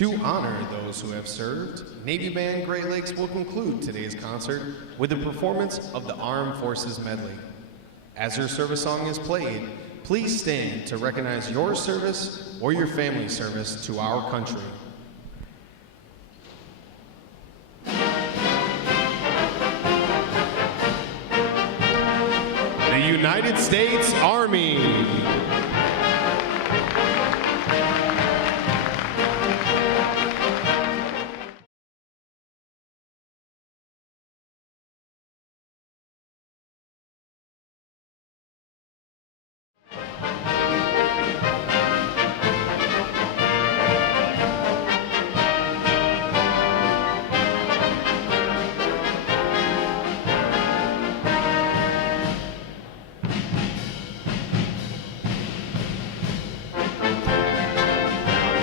To honor those who have served, Navy Band Great Lakes will conclude today's concert with a performance of the Armed Forces Medley. As your service song is played, please stand to recognize your service or your family's service to our country. The United States Army.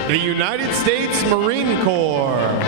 The United States Marine Corps.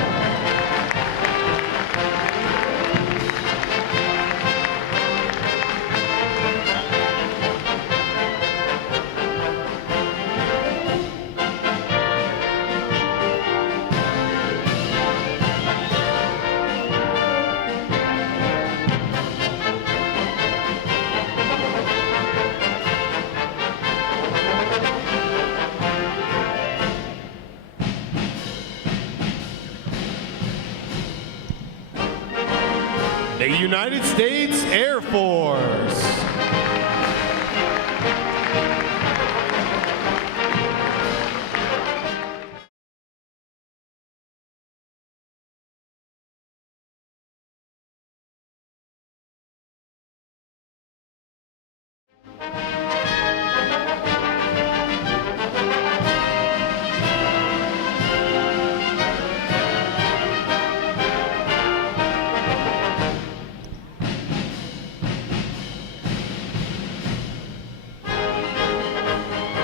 The United States Air Force.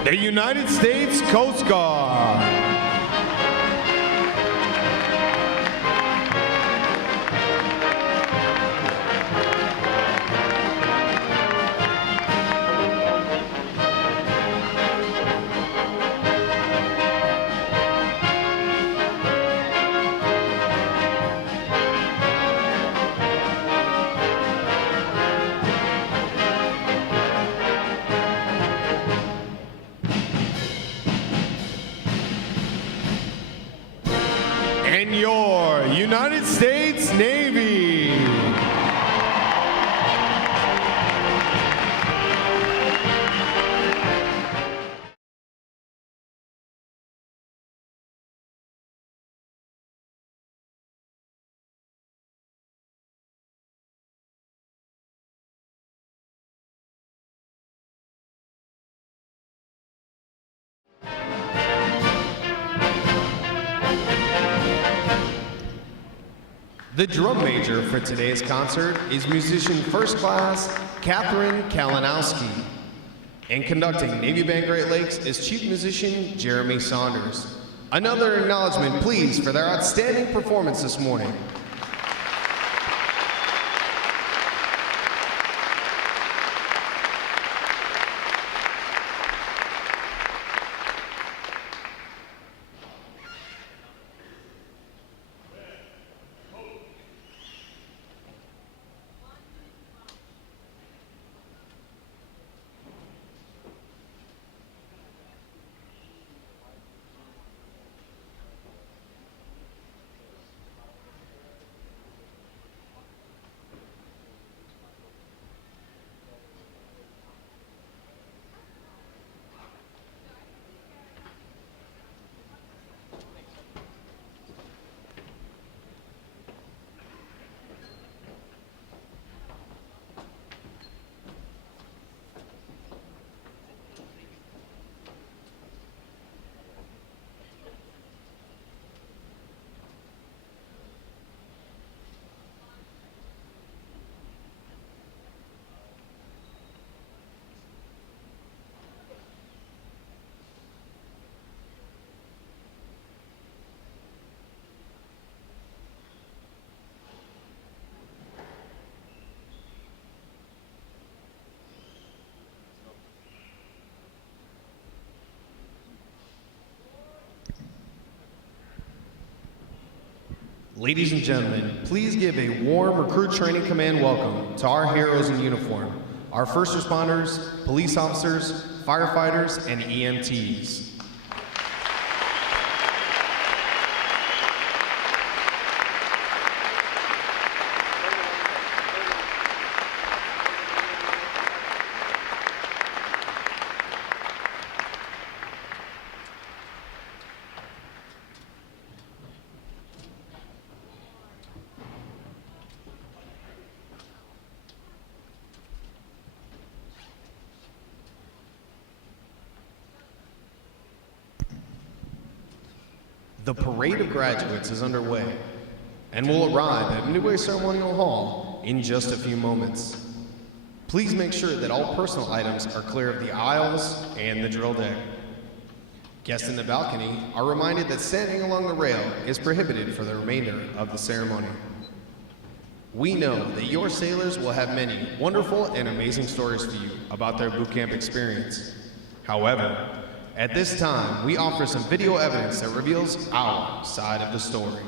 The United States Coast Guard. And your United States Navy. The drum major for today's concert is musician first class Catherine Kalinowski. And conducting Navy Band Great Lakes is chief musician Jeremy Saunders. Another acknowledgement, please, for their outstanding performance this morning. Ladies and gentlemen, please give a warm Recruit Training Command welcome to our heroes in uniform, our first responders, police officers, firefighters, and EMTs. The parade of graduates is underway and will arrive at Midway Ceremonial Hall in just a few moments. Please make sure that all personal items are clear of the aisles and the drill deck. Guests in the balcony are reminded that standing along the rail is prohibited for the remainder of the ceremony. We know that your sailors will have many wonderful and amazing stories for you about their boot camp experience. However, at this time, we offer some video evidence that reveals our side of the story.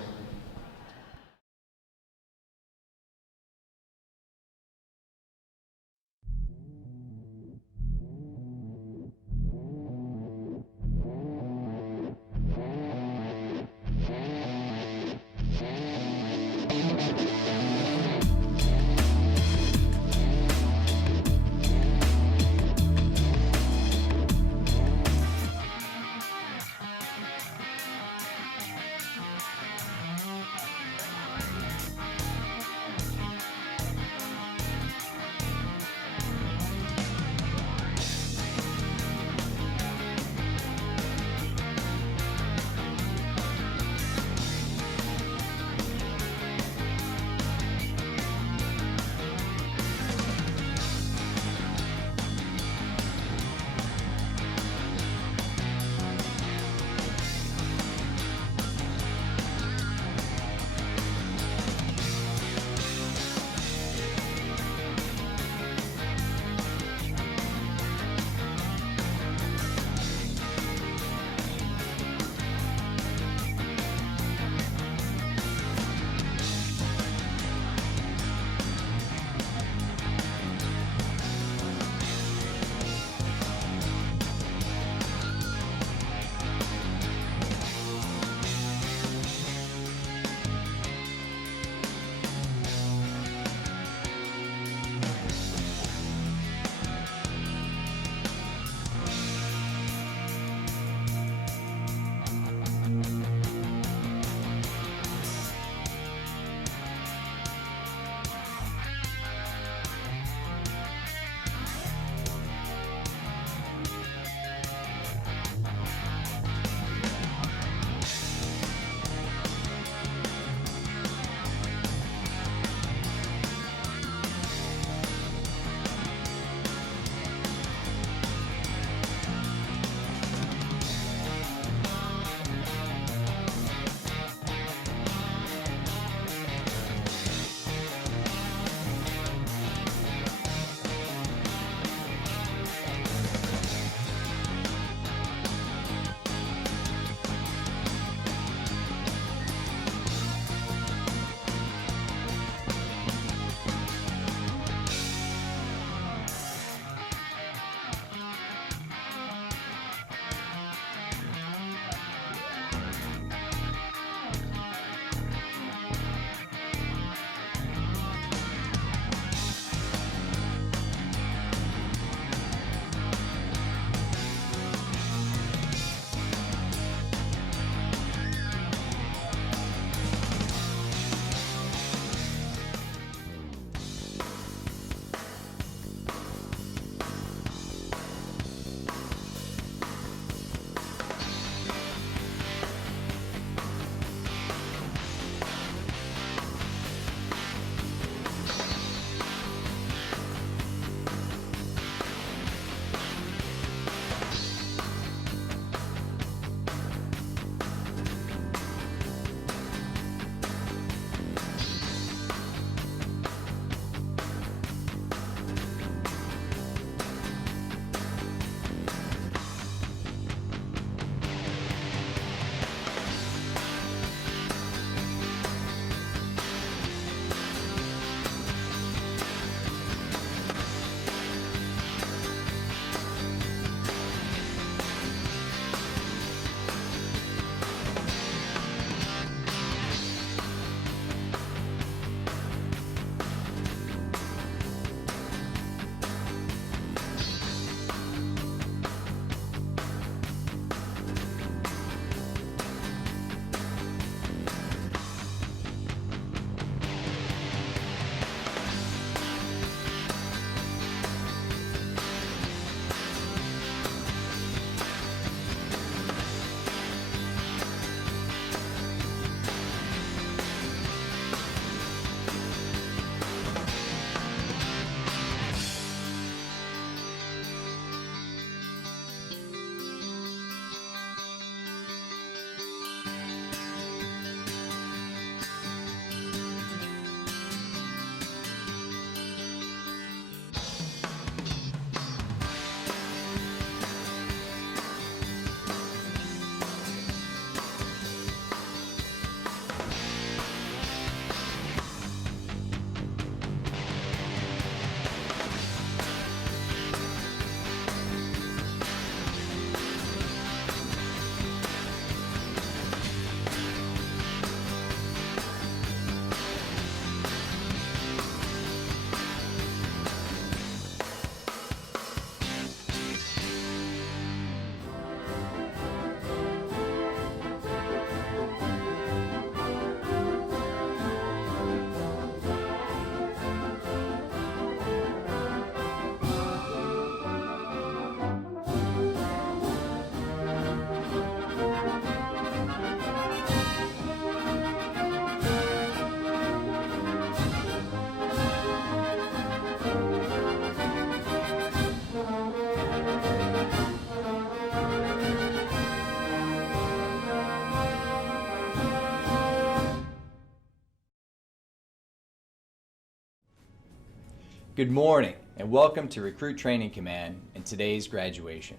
Good morning and welcome to Recruit Training Command and today's graduation.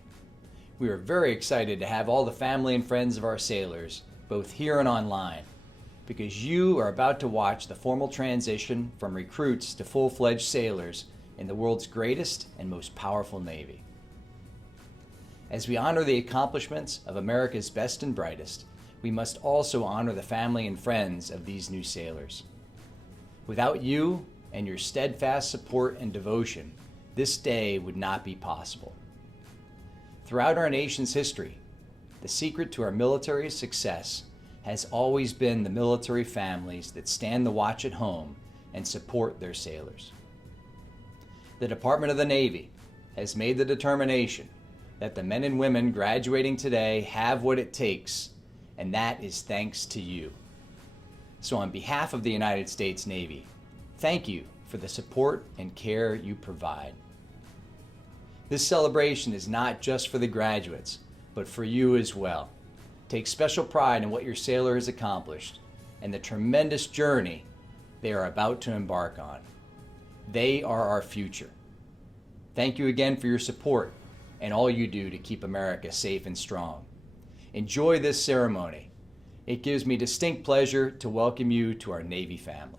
We are very excited to have all the family and friends of our sailors, both here and online, because you are about to watch the formal transition from recruits to full-fledged sailors in the world's greatest and most powerful Navy. As we honor the accomplishments of America's best and brightest, we must also honor the family and friends of these new sailors. Without you and your steadfast support and devotion, this day would not be possible. Throughout our nation's history, the secret to our military's success has always been the military families that stand the watch at home and support their sailors. The Department of the Navy has made the determination that the men and women graduating today have what it takes, and that is thanks to you. So on behalf of the United States Navy, thank you for the support and care you provide. This celebration is not just for the graduates, but for you as well. Take special pride in what your sailor has accomplished and the tremendous journey they are about to embark on. They are our future. Thank you again for your support and all you do to keep America safe and strong. Enjoy this ceremony. It gives me distinct pleasure to welcome you to our Navy family.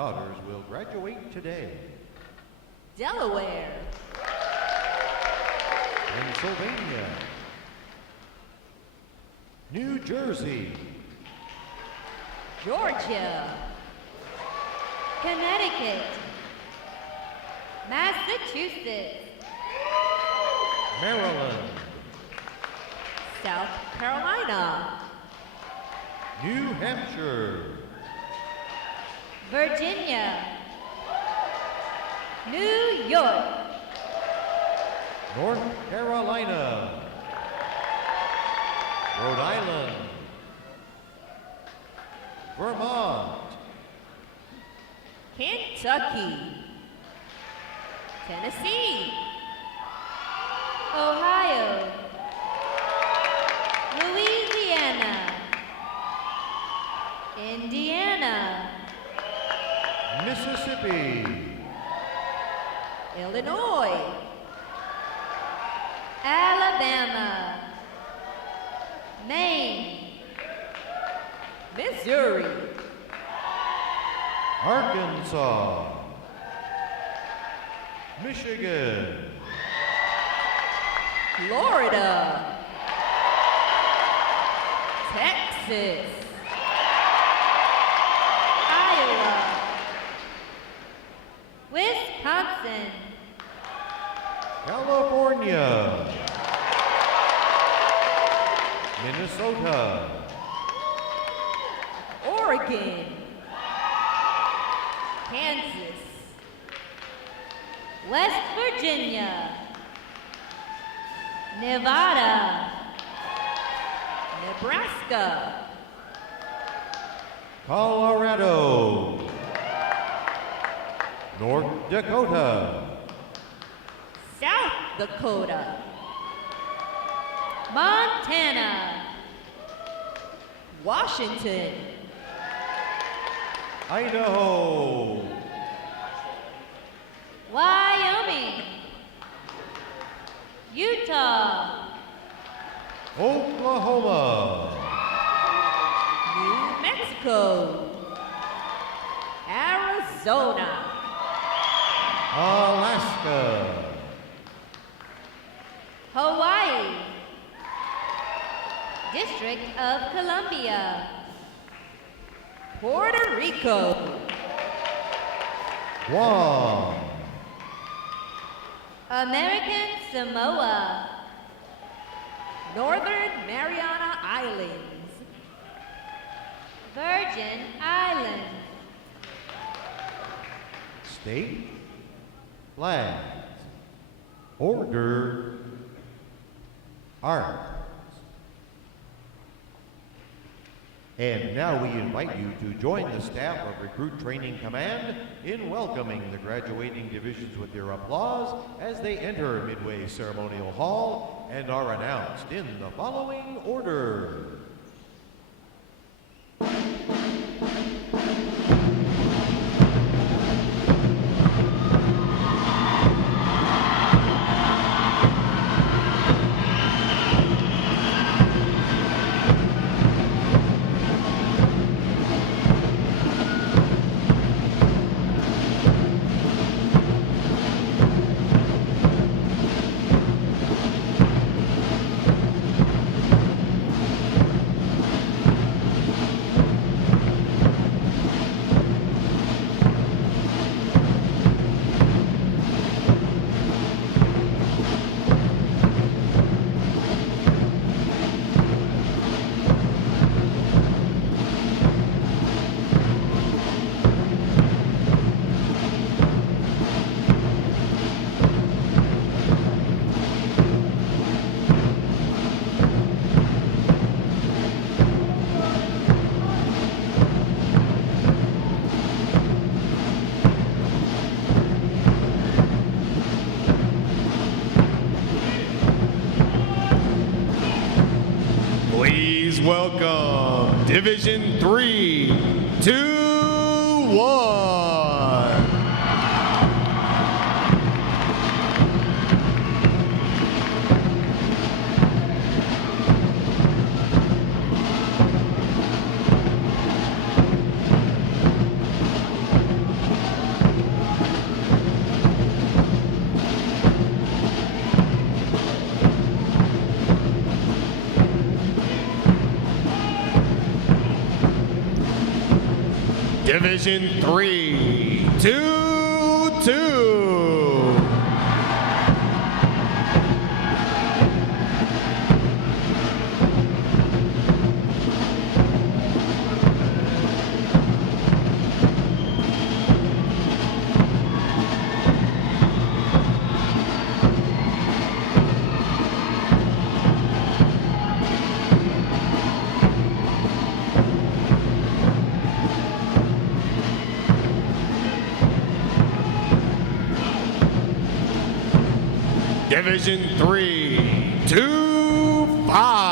daughters will graduate today. Delaware, Pennsylvania, New Jersey, Georgia, Connecticut, Massachusetts, Maryland, South Carolina, New Hampshire, Virginia, New York, North Carolina, Rhode Island, Vermont, Kentucky, Tennessee, Ohio, Louisiana, Indiana, Mississippi, Illinois, Alabama, Maine, Missouri, Arkansas, Michigan, Florida, Texas, Iowa, Wisconsin, California, Minnesota, Oregon, Kansas, West Virginia, Nevada, Nebraska, Colorado, North Dakota, South Dakota, Montana, Washington, Idaho, Wyoming, Utah, Oklahoma, New Mexico, Arizona, Alaska, Hawaii, District of Columbia, Puerto Rico, Guam, American Samoa, Northern Mariana Islands, Virgin Islands, state flags, order, arms. And now we invite you to join the staff of Recruit Training Command in welcoming the graduating divisions with their applause as they enter Midway Ceremonial Hall and are announced in the following order. Please welcome Division 3, 2, 1. Division 3, 2-2. Division 3, 2-5.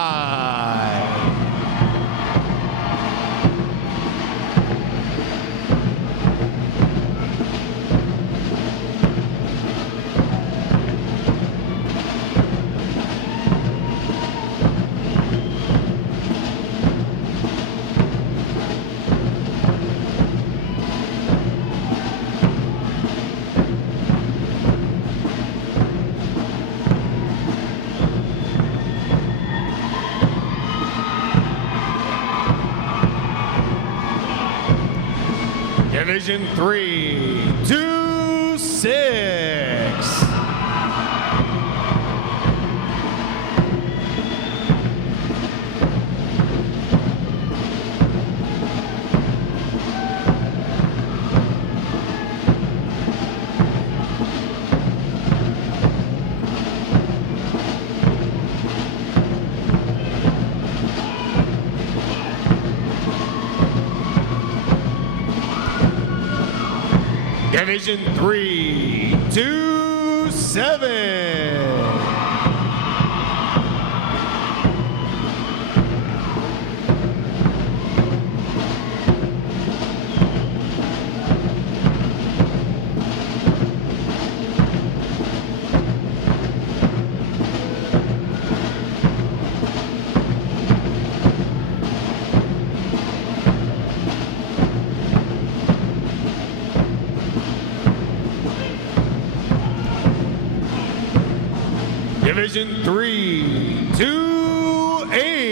Division 3, 2-6. Division 3, 2-7. Division 3, 2-8.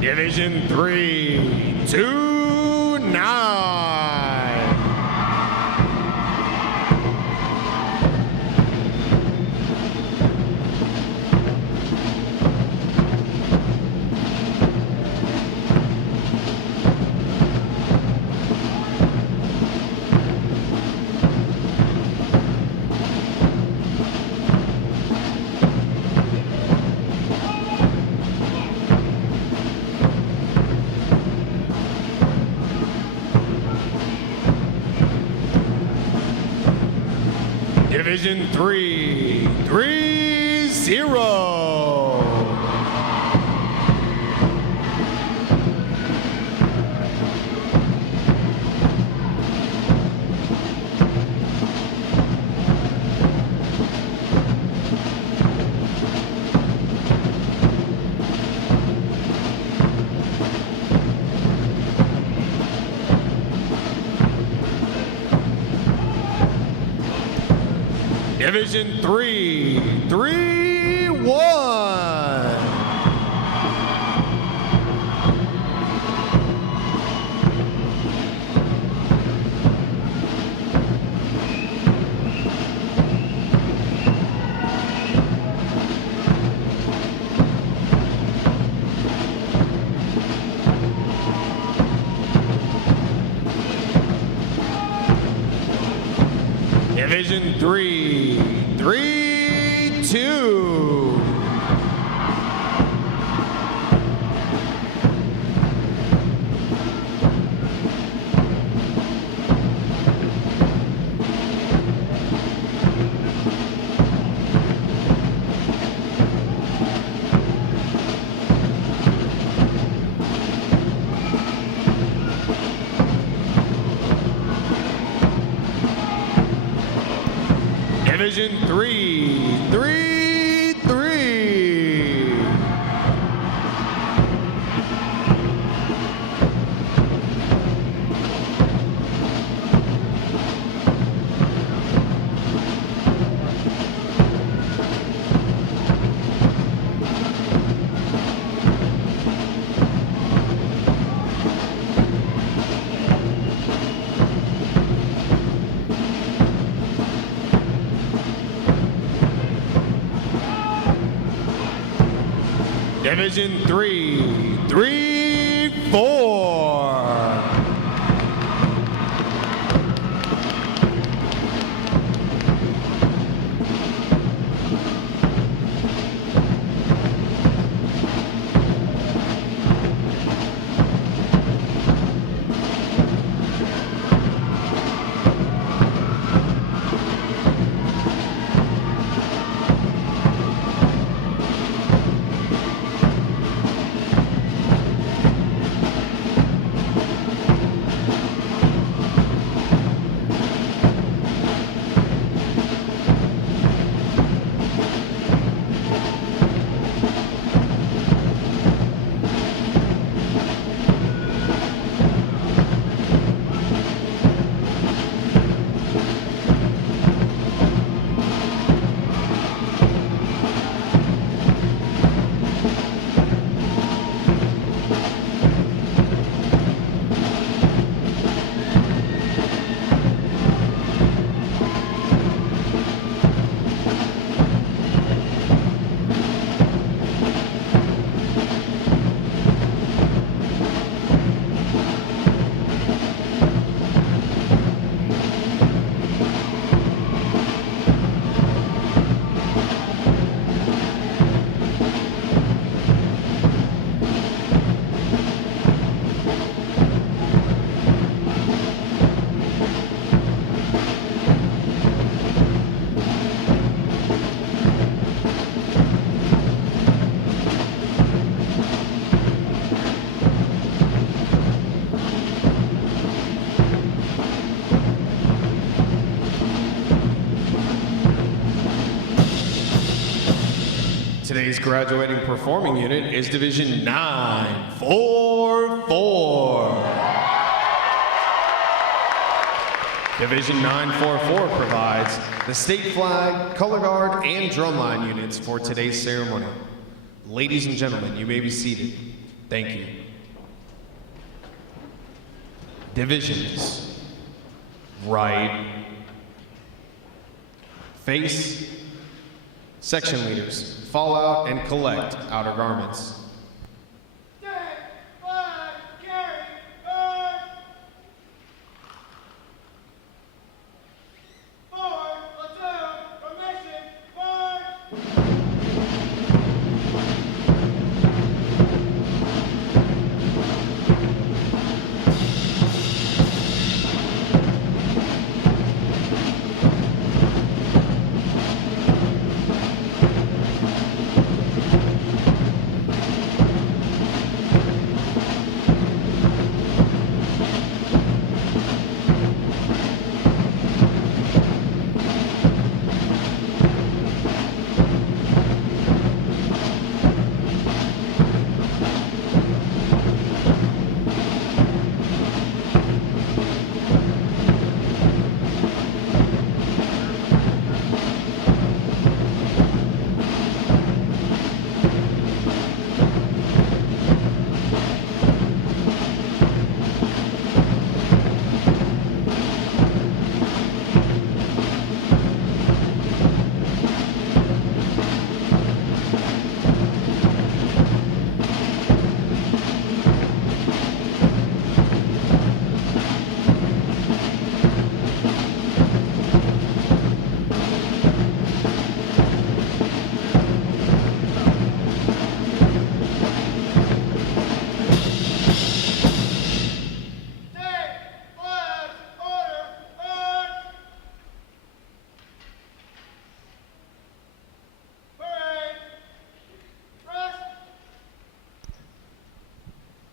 Division 3, 2-9. Division 3, 3-0. Division 3, 3-1. Division 3, 3-2. Division 3. Division 3-4. Today's graduating performing unit is Division 9-4-4. Division 944 provides the state flag, color guard, and drumline units for today's ceremony. Ladies and gentlemen, you may be seated. Thank you. Divisions. Right. Face. Section leaders, fall out and collect outer garments.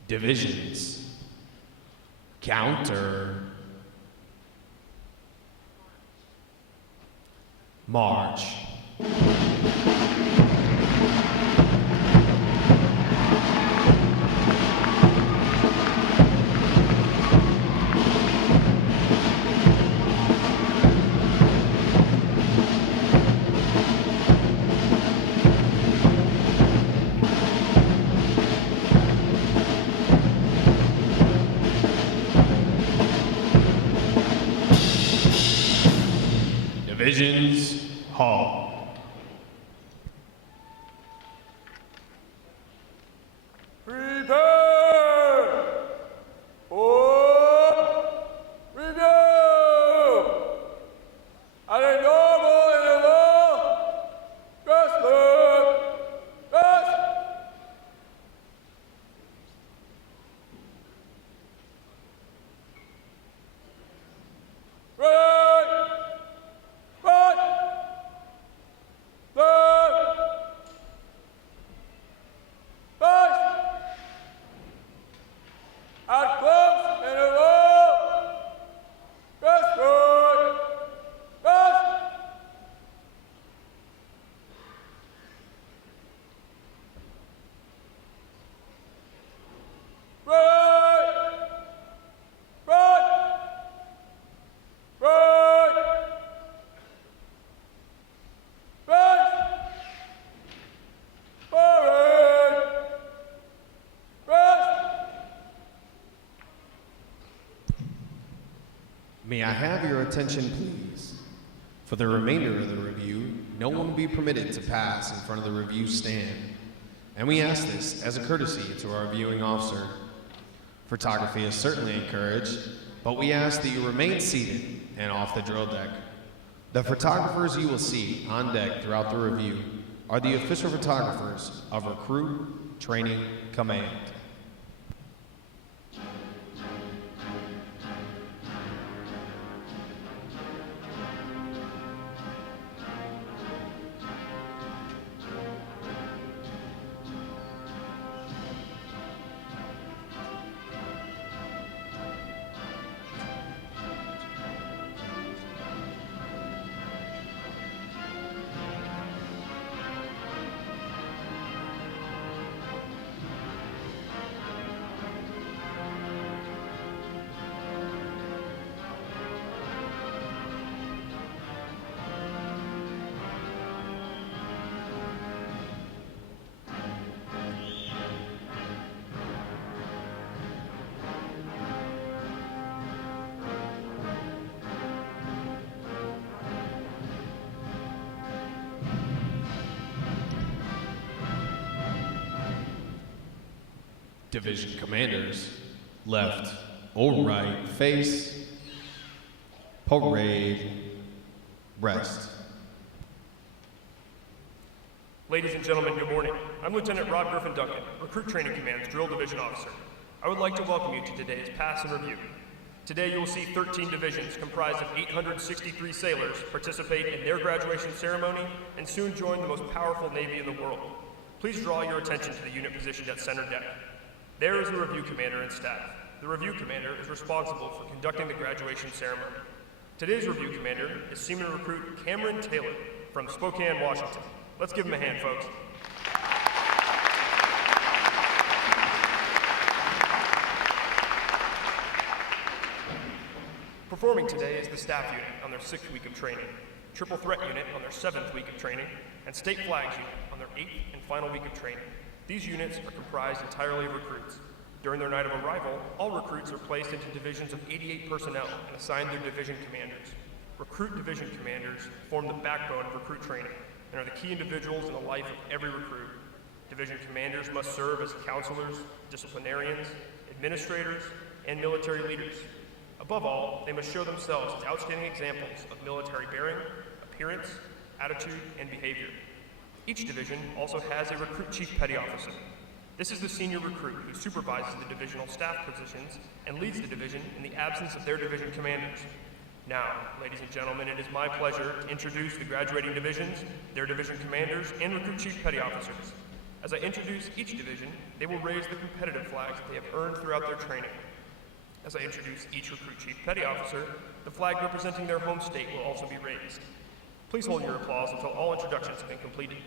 Divisions. Counter. March. Divisions, halt. Prepare for review. At a normal interval, just look, rest. Right, right, left, right. At close interval, rest good, rest. Right, right, right, rest. Forward, rest. May I have your attention, please? For the remainder of the review, no one will be permitted to pass in front of the review stand. And we ask this as a courtesy to our reviewing officer. Photography is certainly encouraged, but we ask that you remain seated and off the drill deck. The photographers you will see on deck throughout the review are the official photographers of Recruit Training Command. Division commanders, left or right face, parade, rest. Ladies and gentlemen, good morning. I'm Lieutenant Rob Griffin Duncan, Recruit Training Command's Drill Division Officer. I would like to welcome you to today's Pass and Review. Today you will see 13 divisions comprised of 863 sailors participate in their graduation ceremony and soon join the most powerful Navy in the world. Please draw your attention to the unit positioned at center deck. There is the review commander and staff. The review commander is responsible for conducting the graduation ceremony. Today's review commander is Seaman Recruit Cameron Taylor from Spokane, Washington. Let's give him a hand, folks. Performing today is the staff unit on their 6th week of training, Triple Threat unit on their 7th week of training, and State Flags unit on their 8th and final week of training. These units are comprised entirely of recruits. During their night of arrival, all recruits are placed into divisions of 88 personnel and assigned their division commanders. Recruit division commanders form the backbone of recruit training and are the key individuals in the life of every recruit. Division commanders must serve as counselors, disciplinarians, administrators, and military leaders. Above all, they must show themselves as outstanding examples of military bearing, appearance, attitude, and behavior. Each division also has a recruit chief petty officer. This is the senior recruit who supervises the divisional staff positions and leads the division in the absence of their division commanders. Now, ladies and gentlemen, it is my pleasure to introduce the graduating divisions, their division commanders, and recruit chief petty officers. As I introduce each division, they will raise the competitive flags that they have earned throughout their training. As I introduce each recruit chief petty officer, the flag representing their home state will also be raised. Please hold your applause until all introductions have been completed.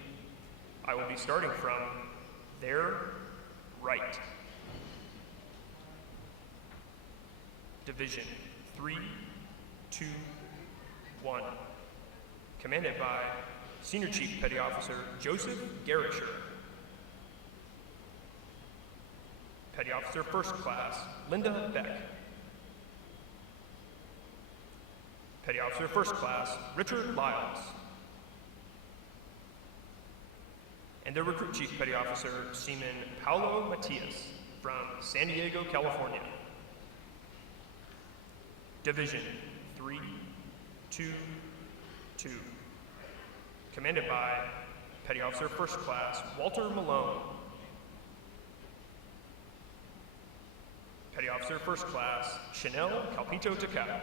I will be starting from their right. Division 3, 2, 1. Commanded by Senior Chief Petty Officer Joseph Garrisher. Petty Officer First Class Linda Beck. Petty Officer First Class Richard Lyles. And their Recruit Chief Petty Officer Seaman Paulo Matias from San Diego, California. Division 3, 2, 2. Commanded by Petty Officer First Class Walter Malone. Petty Officer First Class Chanel Calpito Takata.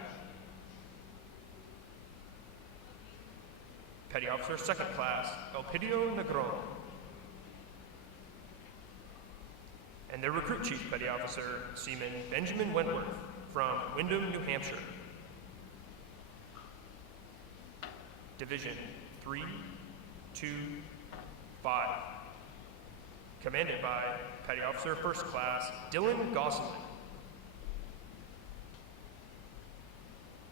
Petty Officer Second Class Elpidio Negron. And their Recruit Chief Petty Officer Seaman Benjamin Wentworth from Windham, New Hampshire. Division 3, 2, 5. Commanded by Petty Officer First Class Dylan Gosselin.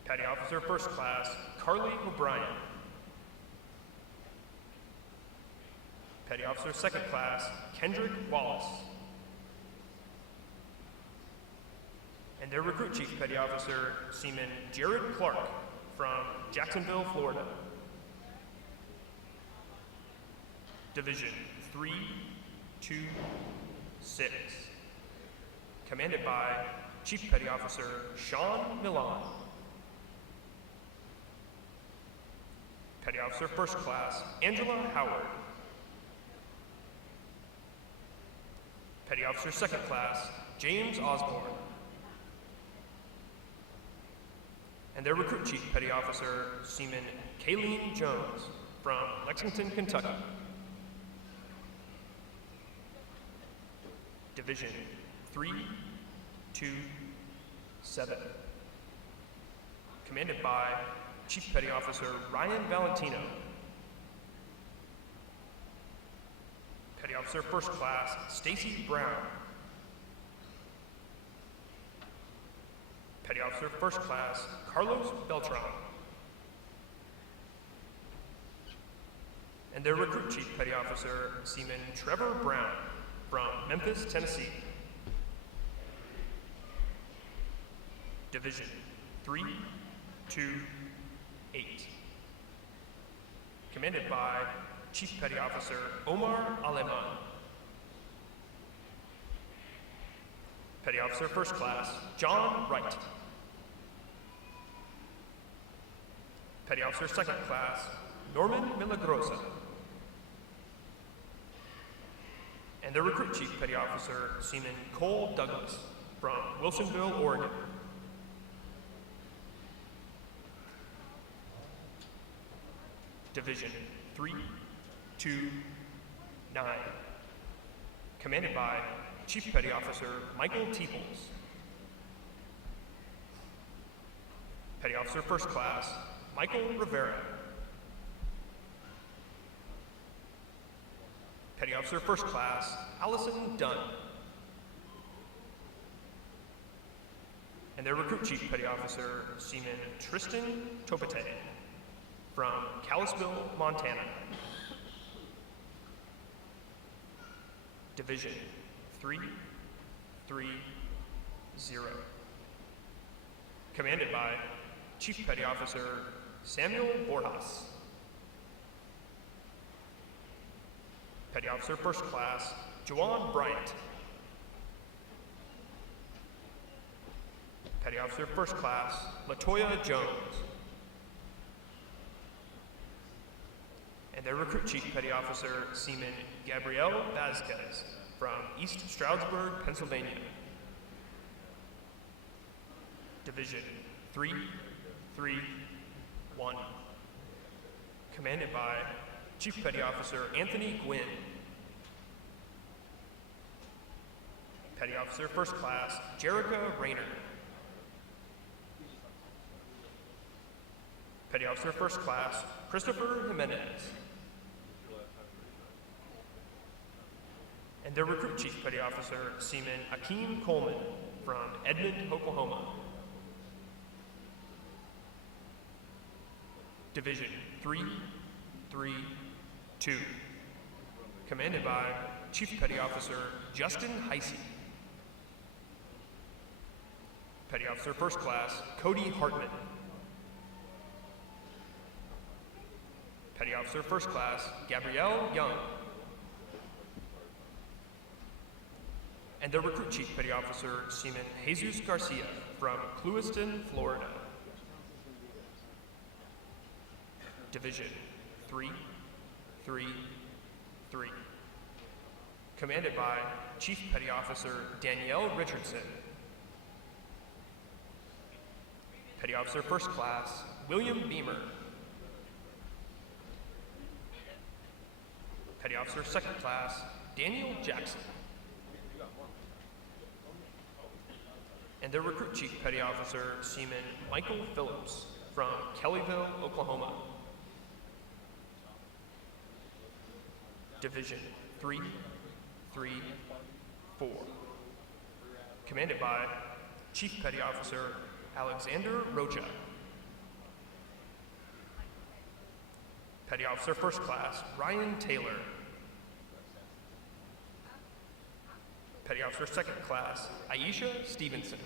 Petty Officer First Class Carly O'Brien. Petty Officer Second Class Kendrick Wallace. And their Recruit Chief Petty Officer Seaman Jared Clark from Jacksonville, Florida. Division 3, 2, 6. Commanded by Chief Petty Officer Sean Milan. Petty Officer First Class Angela Howard. Petty Officer Second Class James Osborne. And their Recruit Chief Petty Officer Seaman Kayleen Jones from Lexington, Kentucky. Division 3, 2, 7. Commanded by Chief Petty Officer Ryan Valentino. Petty Officer First Class Stacy Brown. Petty Officer First Class Carlos Beltran. And their Recruit Chief Petty Officer Seaman Trevor Brown from Memphis, Tennessee. Division 3, 2, 8. Commanded by Chief Petty Officer Omar Aleman. Petty Officer First Class John Wright. Petty Officer Second Class Norman Milagrosa. And their Recruit Chief Petty Officer Seaman Cole Douglas from Wilsonville, Oregon. Division 3, 2, 9. Commanded by Chief Petty Officer Michael Teeples. Petty Officer First Class Michael Rivera. Petty Officer First Class Allison Dunn. And their Recruit Chief Petty Officer Seaman Tristan Topete from Kalispell, Montana. Division 3, 3, 0. Commanded by Chief Petty Officer Samuel Borjas. Petty Officer First Class Joanne Bryant. Petty Officer First Class Latoya Jones. And their Recruit Chief Petty Officer Seaman Gabrielle Vasquez from East Stroudsburg, Pennsylvania. Division 3, 3, 1. Commanded by Chief Petty Officer Anthony Gwynn. Petty Officer First Class Jerica Rayner. Petty Officer First Class Christopher Jimenez. And their Recruit Chief Petty Officer Seaman Akeem Coleman from Edmond, Oklahoma. Division 332, commanded by Chief Petty Officer Justin Heisey. Petty Officer First Class Cody Hartman. Petty Officer First Class Gabrielle Young. And their Recruit Chief Petty Officer Seaman Jesus Garcia from Clewiston, Florida. Division 333, commanded by Chief Petty Officer Danielle Richardson. Petty Officer First Class William Beamer. Petty Officer Second Class Daniel Jackson. And their Recruit Chief Petty Officer Seaman Michael Phillips from Kellyville, Oklahoma. Division 334, commanded by Chief Petty Officer Alexander Rocha. Petty Officer First Class Ryan Taylor. Petty Officer Second Class Aisha Stevenson.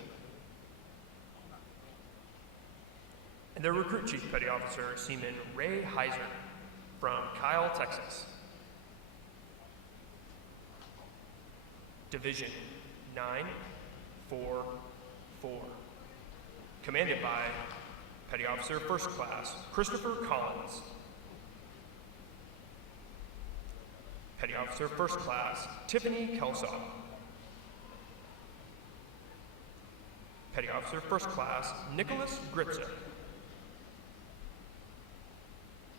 And their Recruit Chief Petty Officer Seaman Ray Heiser from Kyle, Texas. Division 944, commanded by Petty Officer First Class Christopher Collins. Petty Officer First Class Tiffany Kelsaw. Petty Officer First Class Nicholas Gritza.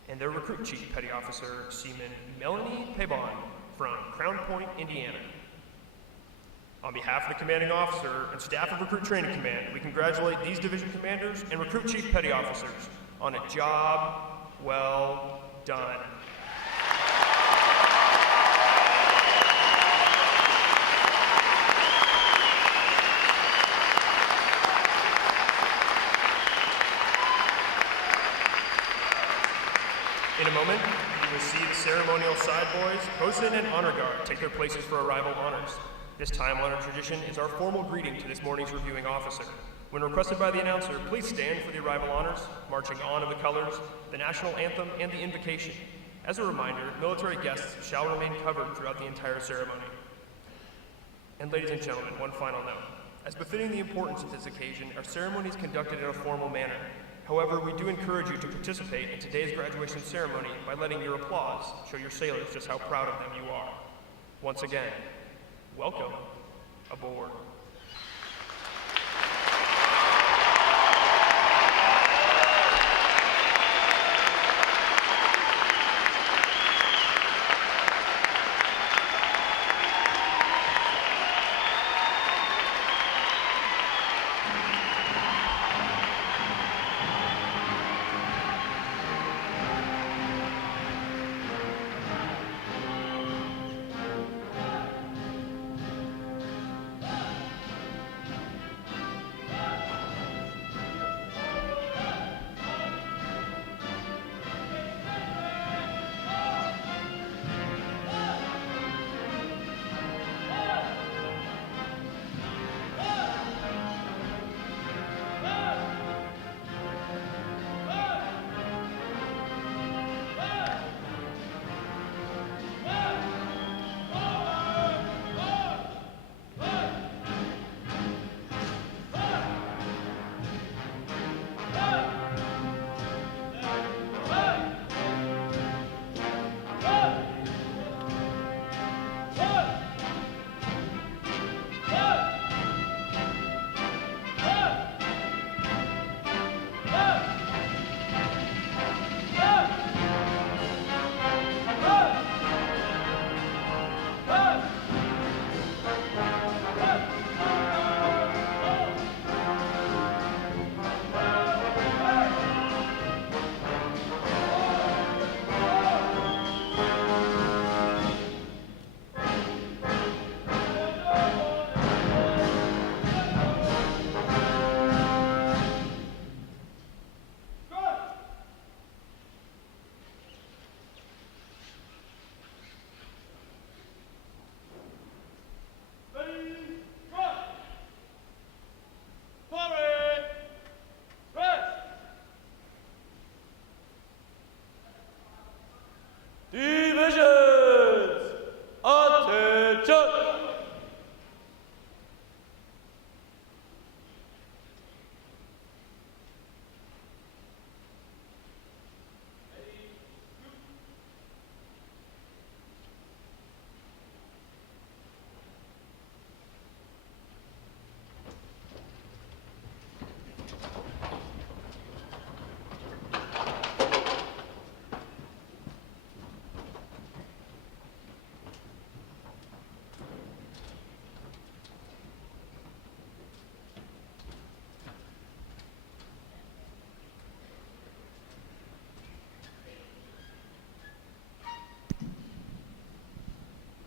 And their Recruit Chief Petty Officer Seaman Melanie Pabon from Crown Point, Indiana. On behalf of the commanding officer and staff of Recruit Training Command, we congratulate these division commanders and Recruit Chief Petty Officers on a job well done. In a moment, you will see the ceremonial side boys, Bosun and Honor Guard, take their places for arrival honors. This time-honored tradition is our formal greeting to this morning's reviewing officer. When requested by the announcer, please stand for the arrival honors, marching on of the colors, the national anthem, and the invocation. As a reminder, military guests shall remain covered throughout the entire ceremony. And ladies and gentlemen, one final note. As befitting the importance of this occasion, our ceremony is conducted in a formal manner. However, we do encourage you to participate in today's graduation ceremony by letting your applause show your sailors just how proud of them you are. Once again, welcome aboard.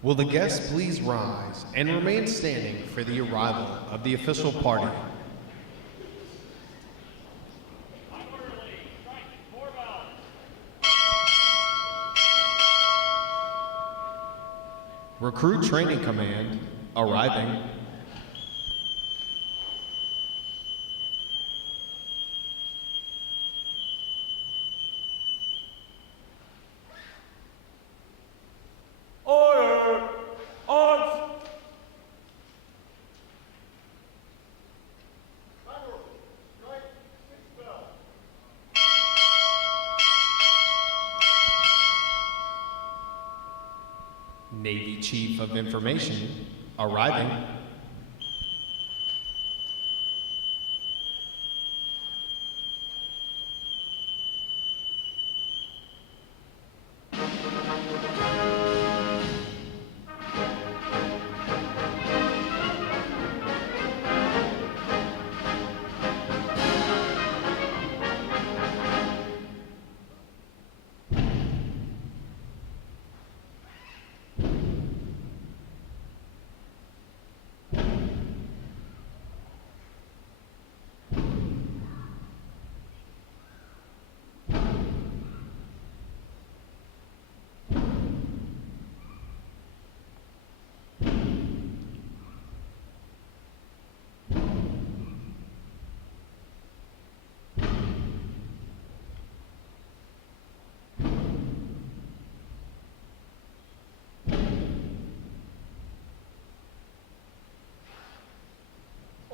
Will the guests please rise and remain standing for the arrival of the official party? Recruit Training Command arriving. Order! Arms! Navy Chief of Information arriving.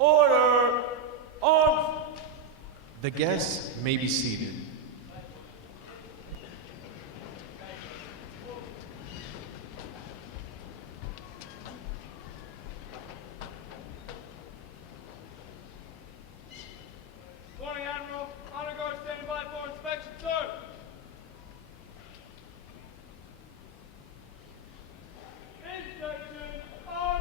Order! Arms! The guests may be seated. Morning, Admiral. Honor Guard standing by for inspection, sir. Inspection on.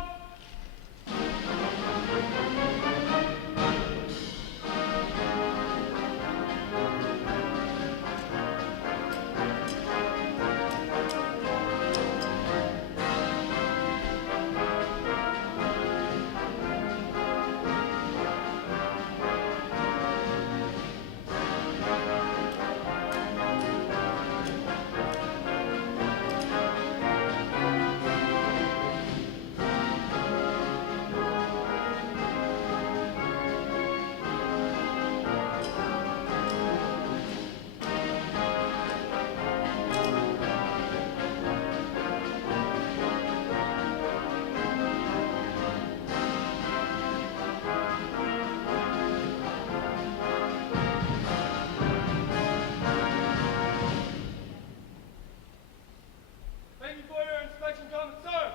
Thank you for your inspection comments, sir.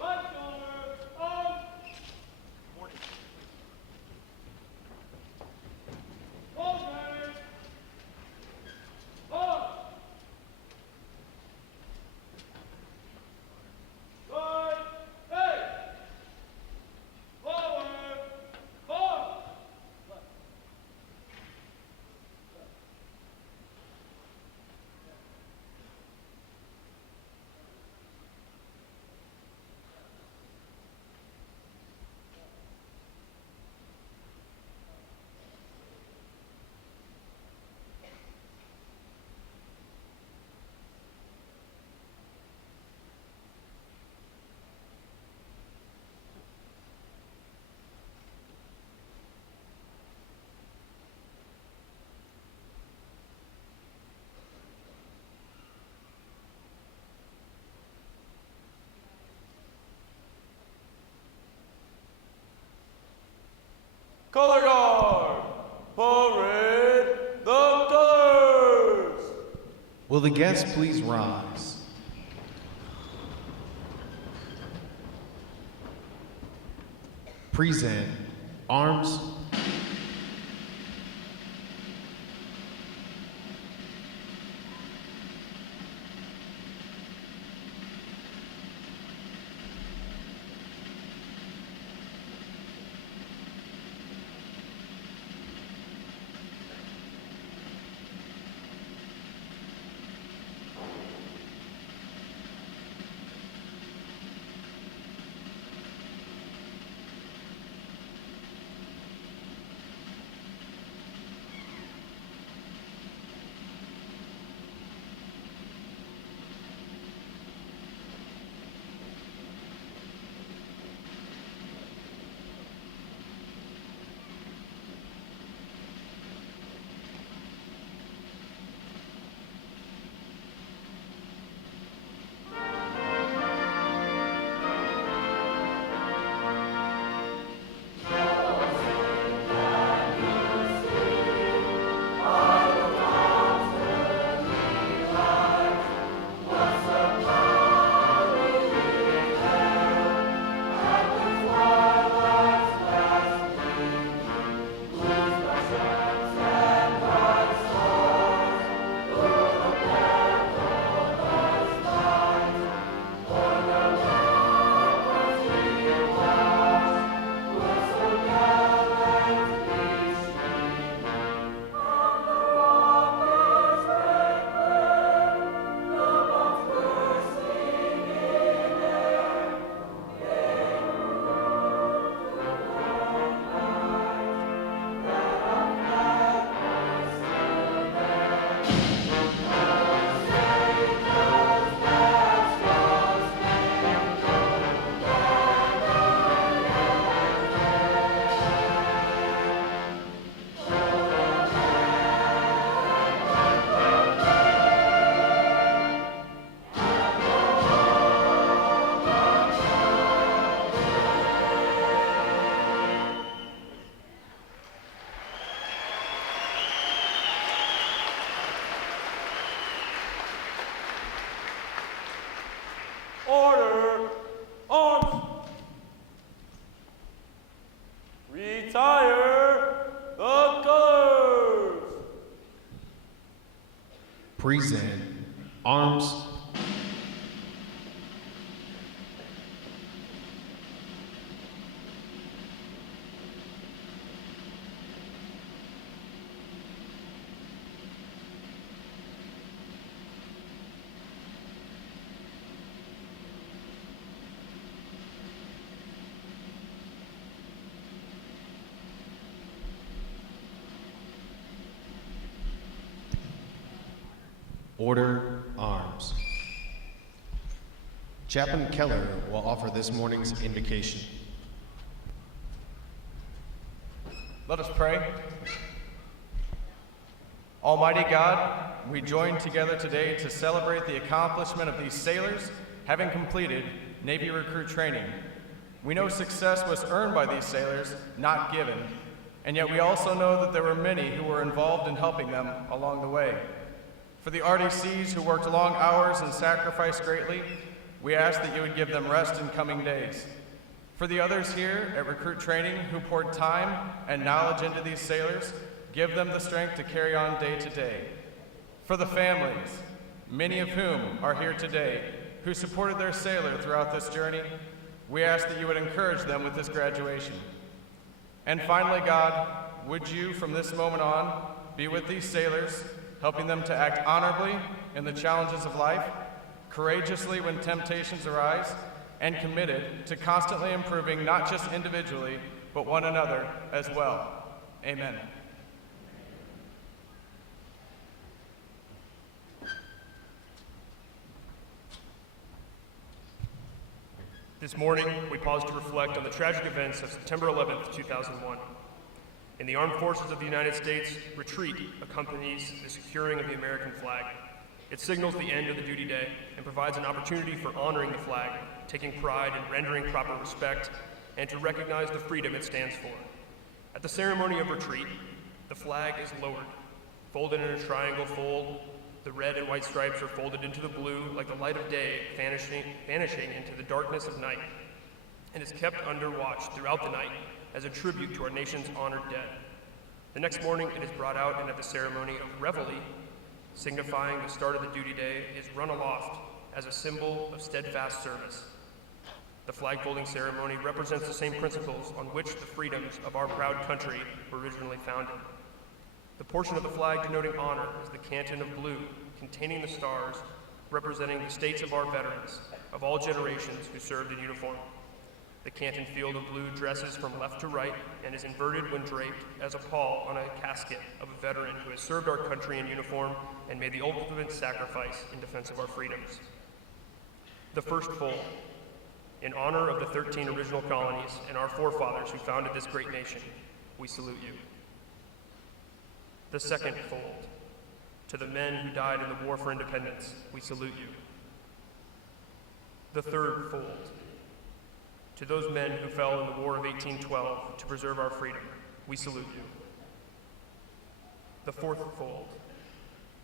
Right shoulder, on. Morning. Hold ready. On. Right, hey. Forward, forward. Color guard, parade the colors. Will the guests please rise? Present arms. present arms. Order arms. Chaplain Keller will offer this morning's invocation. Let us pray. Almighty God, we join together today to celebrate the accomplishment of these sailors having completed Navy recruit training. We know success was earned by these sailors, not given, and yet we also know that there were many who were involved in helping them along the way. For the RDCs who worked long hours and sacrificed greatly, we ask that you would give them rest in coming days. For the others here at recruit training who poured time and knowledge into these sailors, give them the strength to carry on day to day. For the families, many of whom are here today, who supported their sailor throughout this journey, we ask that you would encourage them with this graduation. And finally, God, would you from this moment on be with these sailors, helping them to act honorably in the challenges of life, courageously when temptations arise, and committed to constantly improving not just individually, but one another as well. Amen. This morning, we pause to reflect on the tragic events of September 11th, 2001. In the Armed Forces of the United States, retreat accompanies the securing of the American flag. It signals the end of the duty day and provides an opportunity for honoring the flag, taking pride in rendering proper respect, and to recognize the freedom it stands for. At the ceremony of retreat, the flag is lowered, folded in a triangle fold. The red and white stripes are folded into the blue like the light of day vanishing into the darkness of night, and is kept under watch throughout the night as a tribute to our nation's honored dead. The next morning, it is brought out, and at the ceremony of reveille, signifying the start of the duty day, is run aloft as a symbol of steadfast service. The flag folding ceremony represents the same principles on which the freedoms of our proud country were originally founded. The portion of the flag denoting honor is the canton of blue, containing the stars, representing the states of our veterans of all generations who served in uniform. The canton field of blue dresses from left to right and is inverted when draped as a pall on a casket of a veteran who has served our country in uniform and made the ultimate sacrifice in defense of our freedoms. The first fold, in honor of the 13 original colonies and our forefathers who founded this great nation, we salute you. The second fold, to the men who died in the War for Independence, we salute you. The third fold, to those men who fell in the War of 1812 to preserve our freedom, we salute you. The fourth fold,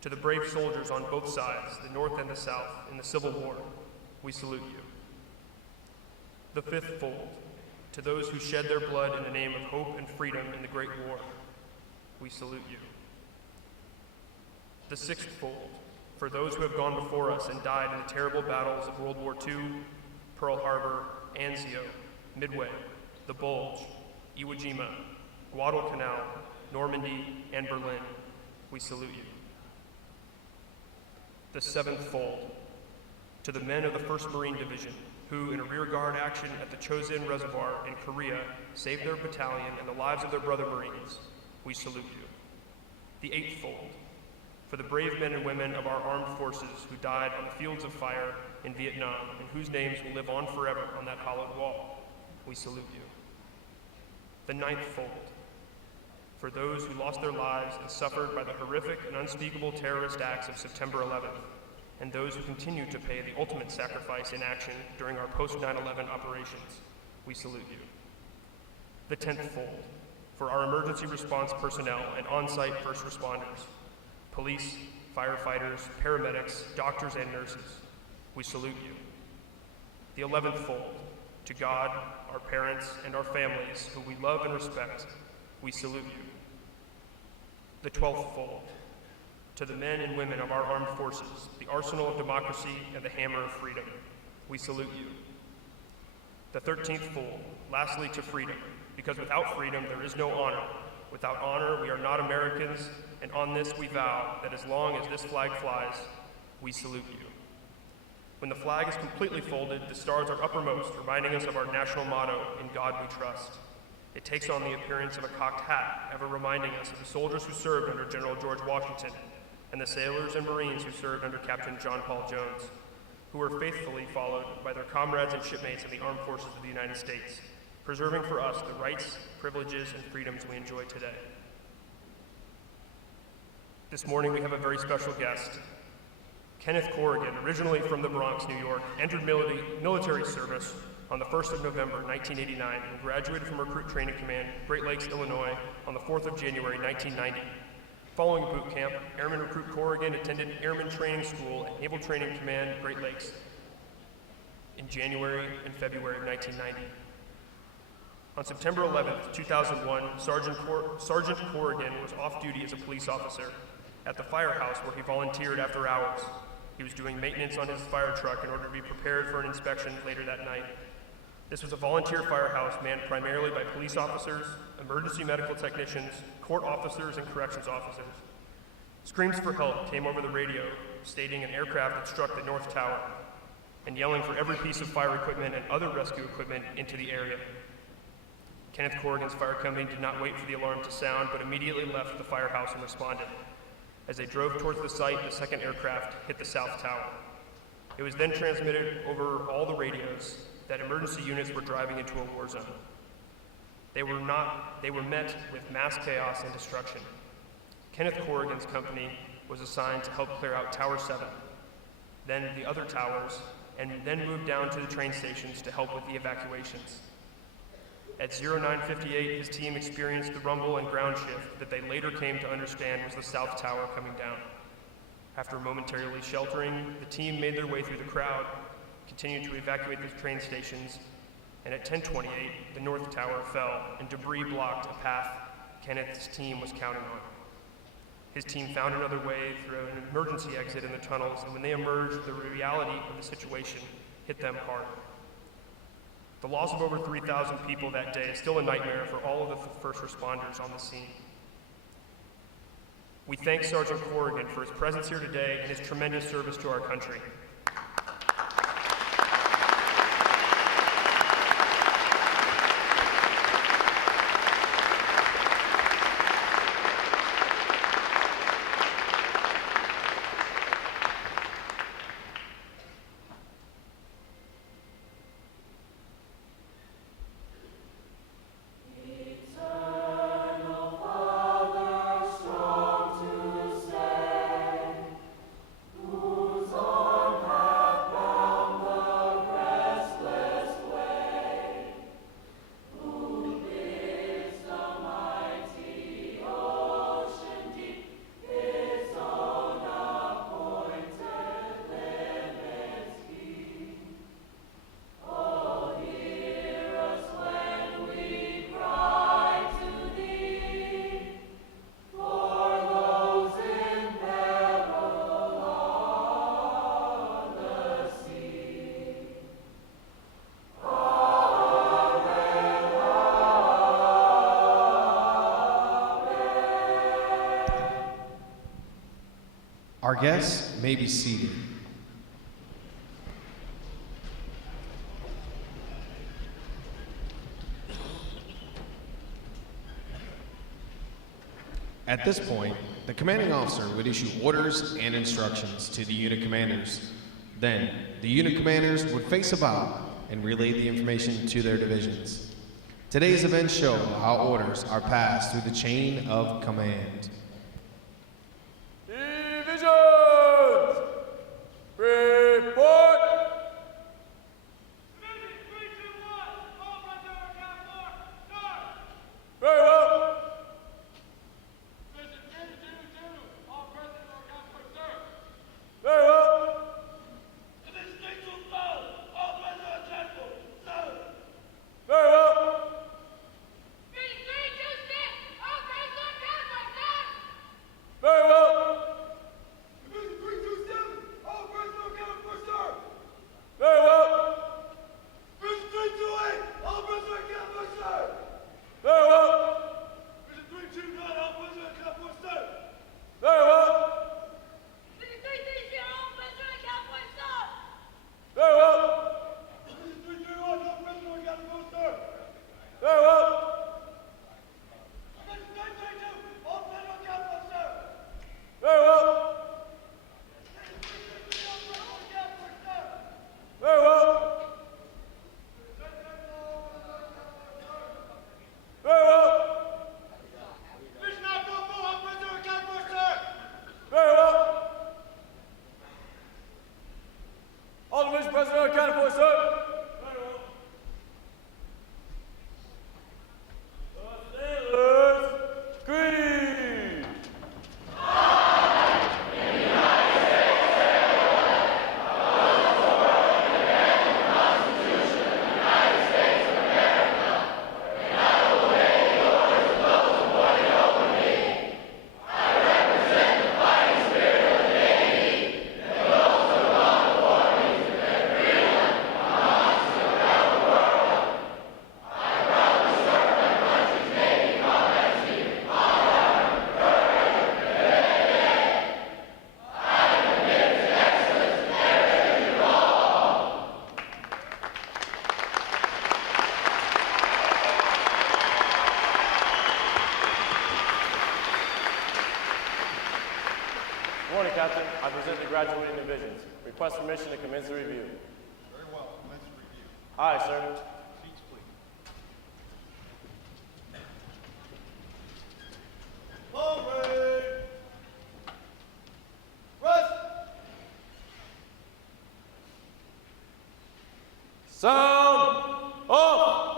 to the brave soldiers on both sides, the North and the South, in the Civil War, we salute you. The fifth fold, to those who shed their blood in the name of hope and freedom in the Great War, we salute you. The sixth fold, for those who have gone before us and died in the terrible battles of World War II, Pearl Harbor, Anzio, Midway, the Bulge, Iwo Jima, Guadalcanal, Normandy, and Berlin, we salute you. The seventh fold, to the men of the 1st Marine Division, who in a rearguard action at the Chosin Reservoir in Korea saved their battalion and the lives of their brother Marines, we salute you. The eighth fold, for the brave men and women of our armed forces who died on the fields of fire in Vietnam and whose names will live on forever on that hallowed wall, we salute you. The ninth fold, for those who lost their lives and suffered by the horrific and unspeakable terrorist acts of September 11th, and those who continue to pay the ultimate sacrifice in action during our post-9/11 operations, we salute you. The 10th fold, for our emergency response personnel and on-site first responders, police, firefighters, paramedics, doctors, and nurses, we salute you. The 11th fold, to God, our parents, and our families who we love and respect, we salute you. The 12th fold, To the men and women of our armed forces, the arsenal of democracy and the hammer of freedom, we salute you. The 13th fool, lastly to freedom, because without freedom there is no honor. Without honor we are not Americans, and on this we vow that as long as this flag flies, we salute you. When the flag is completely folded, the stars are uppermost, reminding us of our national motto, "In God we trust." It takes on the appearance of a cocked hat, ever reminding us of the soldiers who served under General George Washington, and the sailors and Marines who served under Captain John Paul Jones, who were faithfully followed by their comrades and shipmates in the armed forces of the United States, preserving for us the rights, privileges, and freedoms we enjoy today. This morning we have a very special guest. Kenneth Corrigan, originally from the Bronx, New York, entered military service on the 1st of November 1989 and graduated from Recruit Training Command, Great Lakes, Illinois on the 4th of January 1990. Following boot camp, Airman Recruit Corrigan attended Airman Training School at Naval Training Command, Great Lakes in January and February of 1990. On September 11th, 2001, Sergeant Corrigan was off duty as a police officer at the firehouse where he volunteered after hours. He was doing maintenance on his fire truck in order to be prepared for an inspection later that night. This was a volunteer firehouse manned primarily by police officers, emergency medical technicians, court officers, and corrections officers. Screams for help came over the radio, stating an aircraft had struck the North Tower, and yelling for every piece of fire equipment and other rescue equipment into the area. Kenneth Corrigan's fire company did not wait for the alarm to sound, but immediately left the firehouse and responded. As they drove towards the site, the second aircraft hit the South Tower. It was then transmitted over all the radios that emergency units were driving into a war zone. They were met with mass chaos and destruction. Kenneth Corrigan's company was assigned to help clear out Tower 7, then the other towers, and then moved down to the train stations to help with the evacuations. At 0958, his team experienced the rumble and ground shift that they later came to understand was the South Tower coming down. After momentarily sheltering, the team made their way through the crowd, continued to evacuate the train stations, and at 10:28, the North Tower fell and debris blocked a path Kenneth's team was counting on. His team found another way through an emergency exit in the tunnels, and when they emerged, the reality of the situation hit them hard. The loss of over 3,000 people that day is still a nightmare for all of the first responders on the scene. We thank Sergeant Corrigan for his presence here today and his tremendous service to our country. Our guests may be seated. At this point, the commanding officer would issue orders and instructions to the unit commanders. Then, the unit commanders would face about and relay the information to their divisions. Today's events show how orders are passed through the chain of command. Divisions! Report! Division 321, all runs over count 4, start! Very well. Division 222, all present over count 4, start! Very well. Division 324, all present over count 4, start! Very well. Division 326, all present over count 4, start! morning, Captain. I present the graduating divisions. Request permission to commence the review. Very well. Commence the review. Aye, sir. Seats, please. Forward! Rest! Sound off!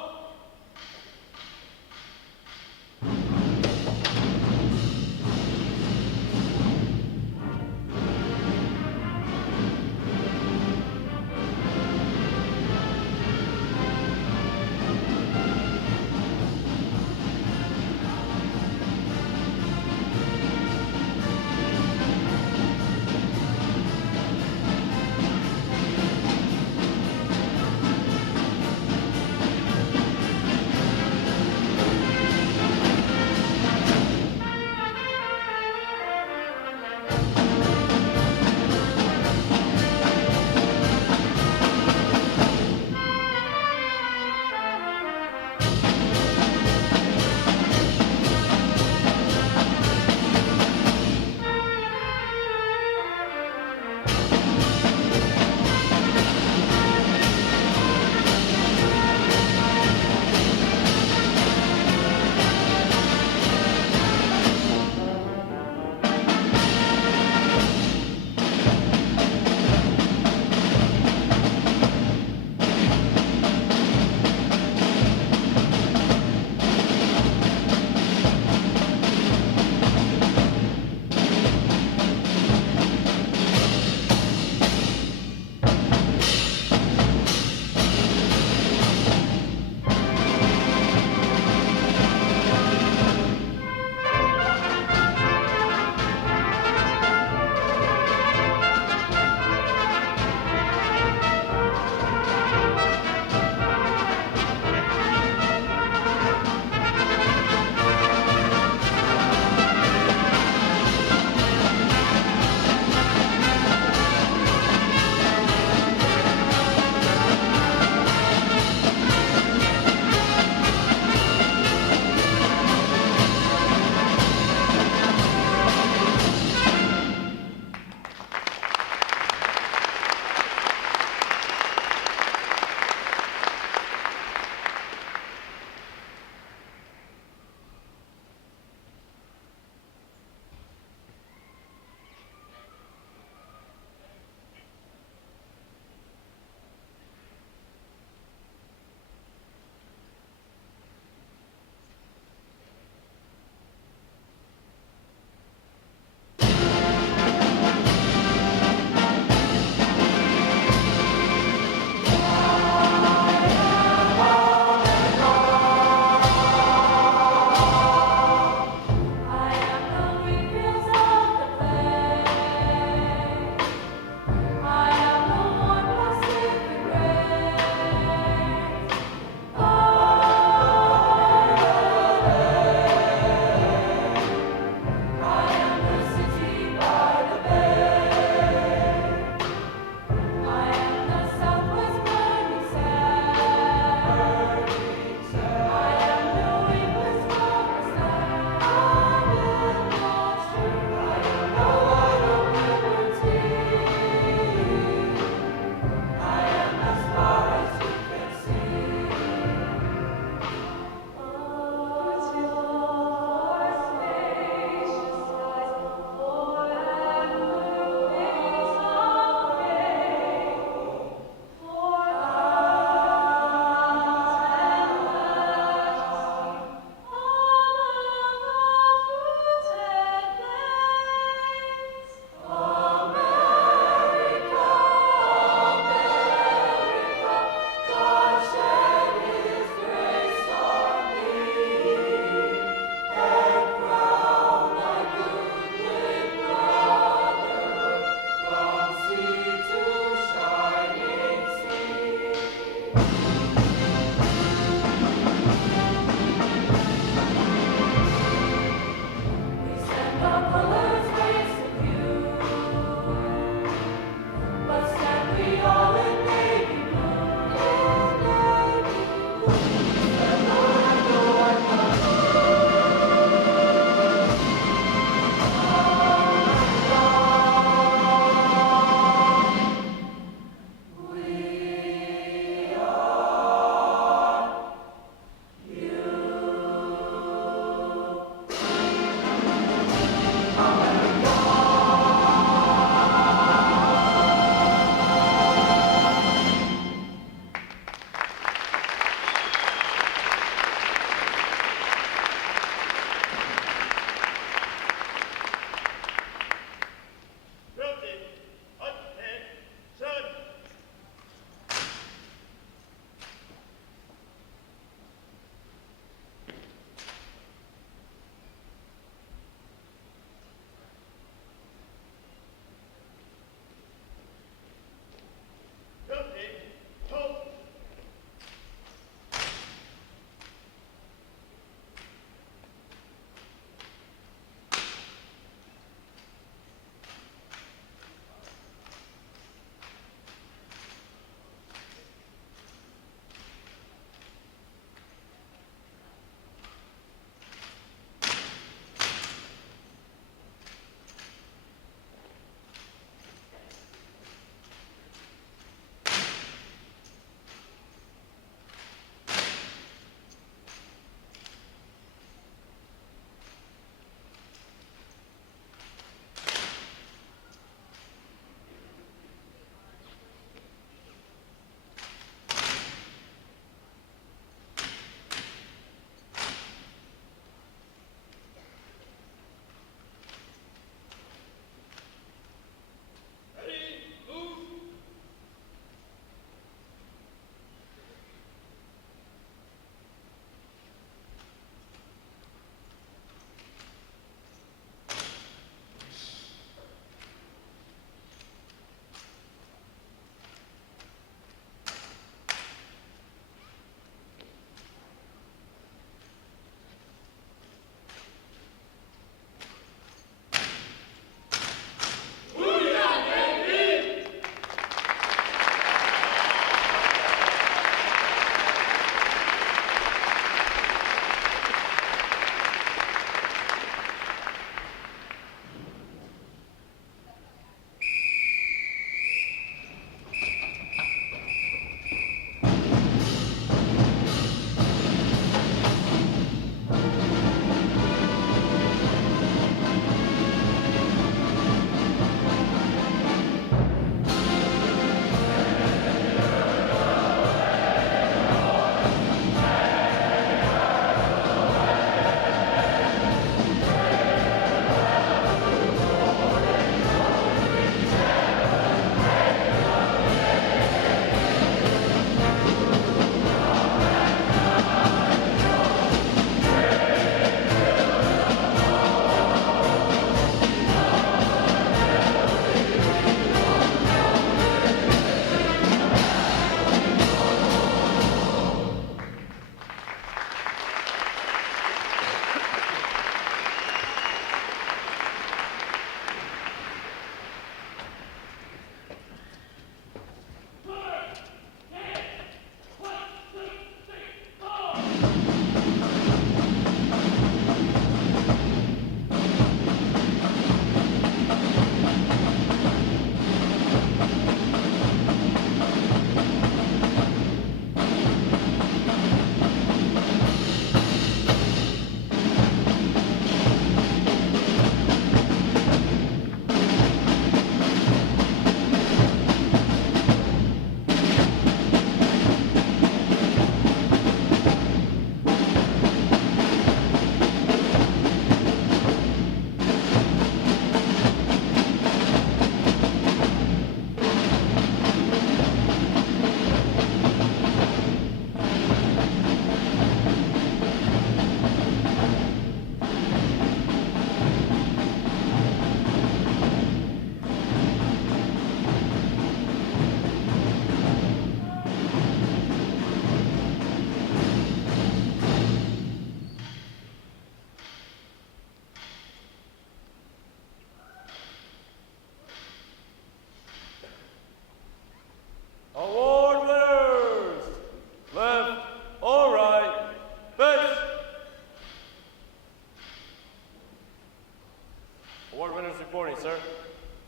Award winners reporting, sir.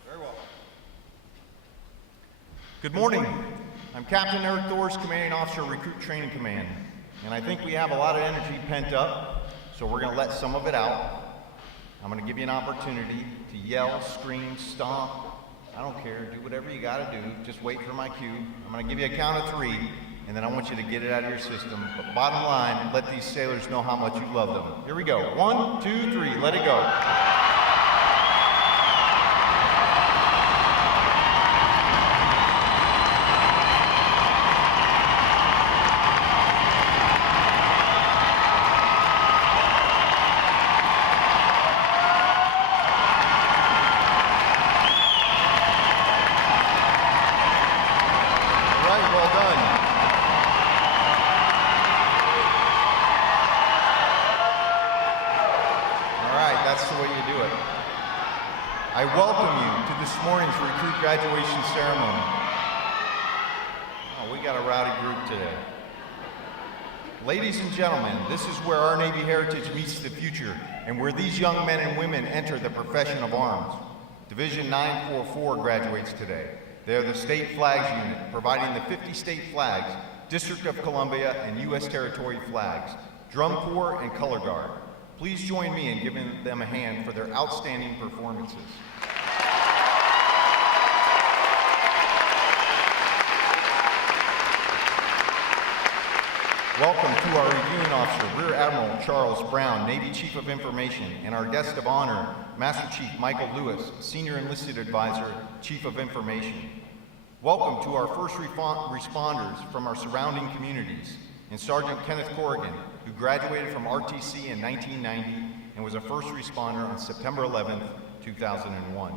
Very well. Good morning. I'm Captain Eric Thors, Commanding Officer, Recruit Training Command. And I think we have a lot of energy pent up, so we're going to let some of it out. I'm going to give you an opportunity to yell, scream, stomp. I don't care. Do whatever you got to do. Just wait for my cue. I'm going to give you a count of 3, and then I want you to get it out of your system. But bottom line, let these sailors know how much you love them. Here we go. 1, 2, 3. Let it go. I welcome you to this morning's recruit graduation ceremony. Oh, we got a rowdy group today. Ladies and gentlemen, this is where our Navy heritage meets the future and where these young men and women enter the profession of arms. Division 944 graduates today. They are the state flags unit, providing the 50 state flags, District of Columbia and U.S. territory flags, Drum Corps and Color Guard. Please join me in giving them a hand for their outstanding performances. Welcome to our reviewing officer, Rear Admiral Charles Brown, Navy Chief of Information, and our guest of honor, Master Chief Michael Lewis, Senior Enlisted Advisor, Chief of Information. Welcome to our first responders from our surrounding communities, and Sergeant Kenneth Corrigan, who graduated from RTC in 1990 and was a first responder on September 11, 2001.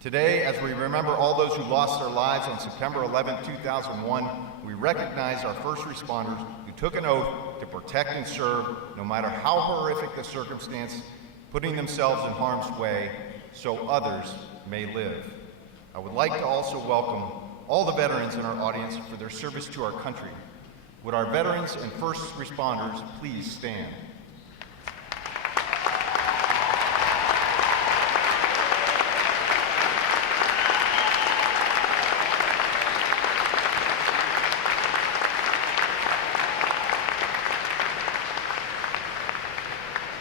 Today, as we remember all those who lost their lives on September 11, 2001, we recognize our first responders who took an oath to protect and serve, no matter how horrific the circumstance, putting themselves in harm's way so others may live. I would like to also welcome all the veterans in our audience for their service to our country. Would our veterans and first responders please stand?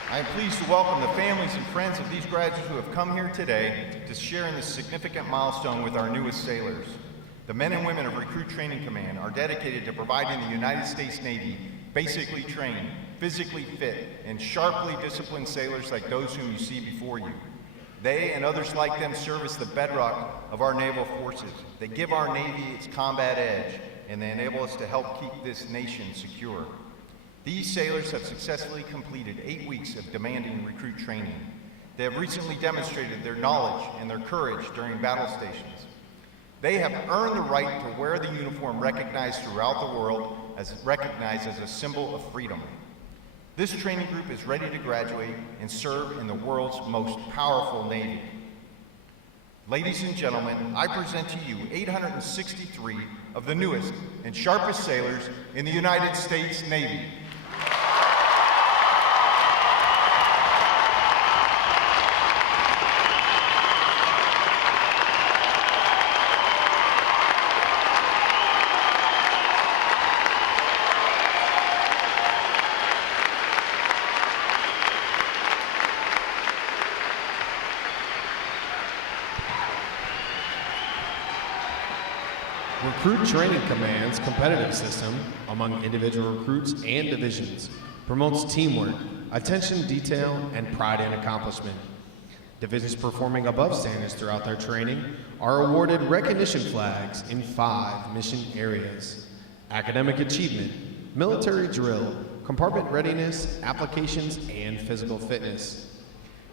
I am pleased to welcome the families and friends of these graduates who have come here today to share in this significant milestone with our newest sailors. The men and women of Recruit Training Command are dedicated to providing the United States Navy basically trained, physically fit, and sharply disciplined sailors like those whom you see before you. They and others like them serve as the bedrock of our naval forces. They give our Navy its combat edge, and they enable us to help keep this nation secure. These sailors have successfully completed 8 weeks of demanding recruit training. They have recently demonstrated their knowledge and their courage during battle stations. They have earned the right to wear the uniform recognized throughout the world as recognized as a symbol of freedom. This training group is ready to graduate and serve in the world's most powerful Navy. Ladies and gentlemen, I present to you 863 of the newest and sharpest sailors in the United States Navy. Recruit Training Command's competitive system among individual recruits and divisions promotes teamwork, attention to detail, and pride in accomplishment. Divisions performing above standards throughout their training are awarded recognition flags in 5 mission areas: academic achievement, military drill, compartment readiness, applications, and physical fitness.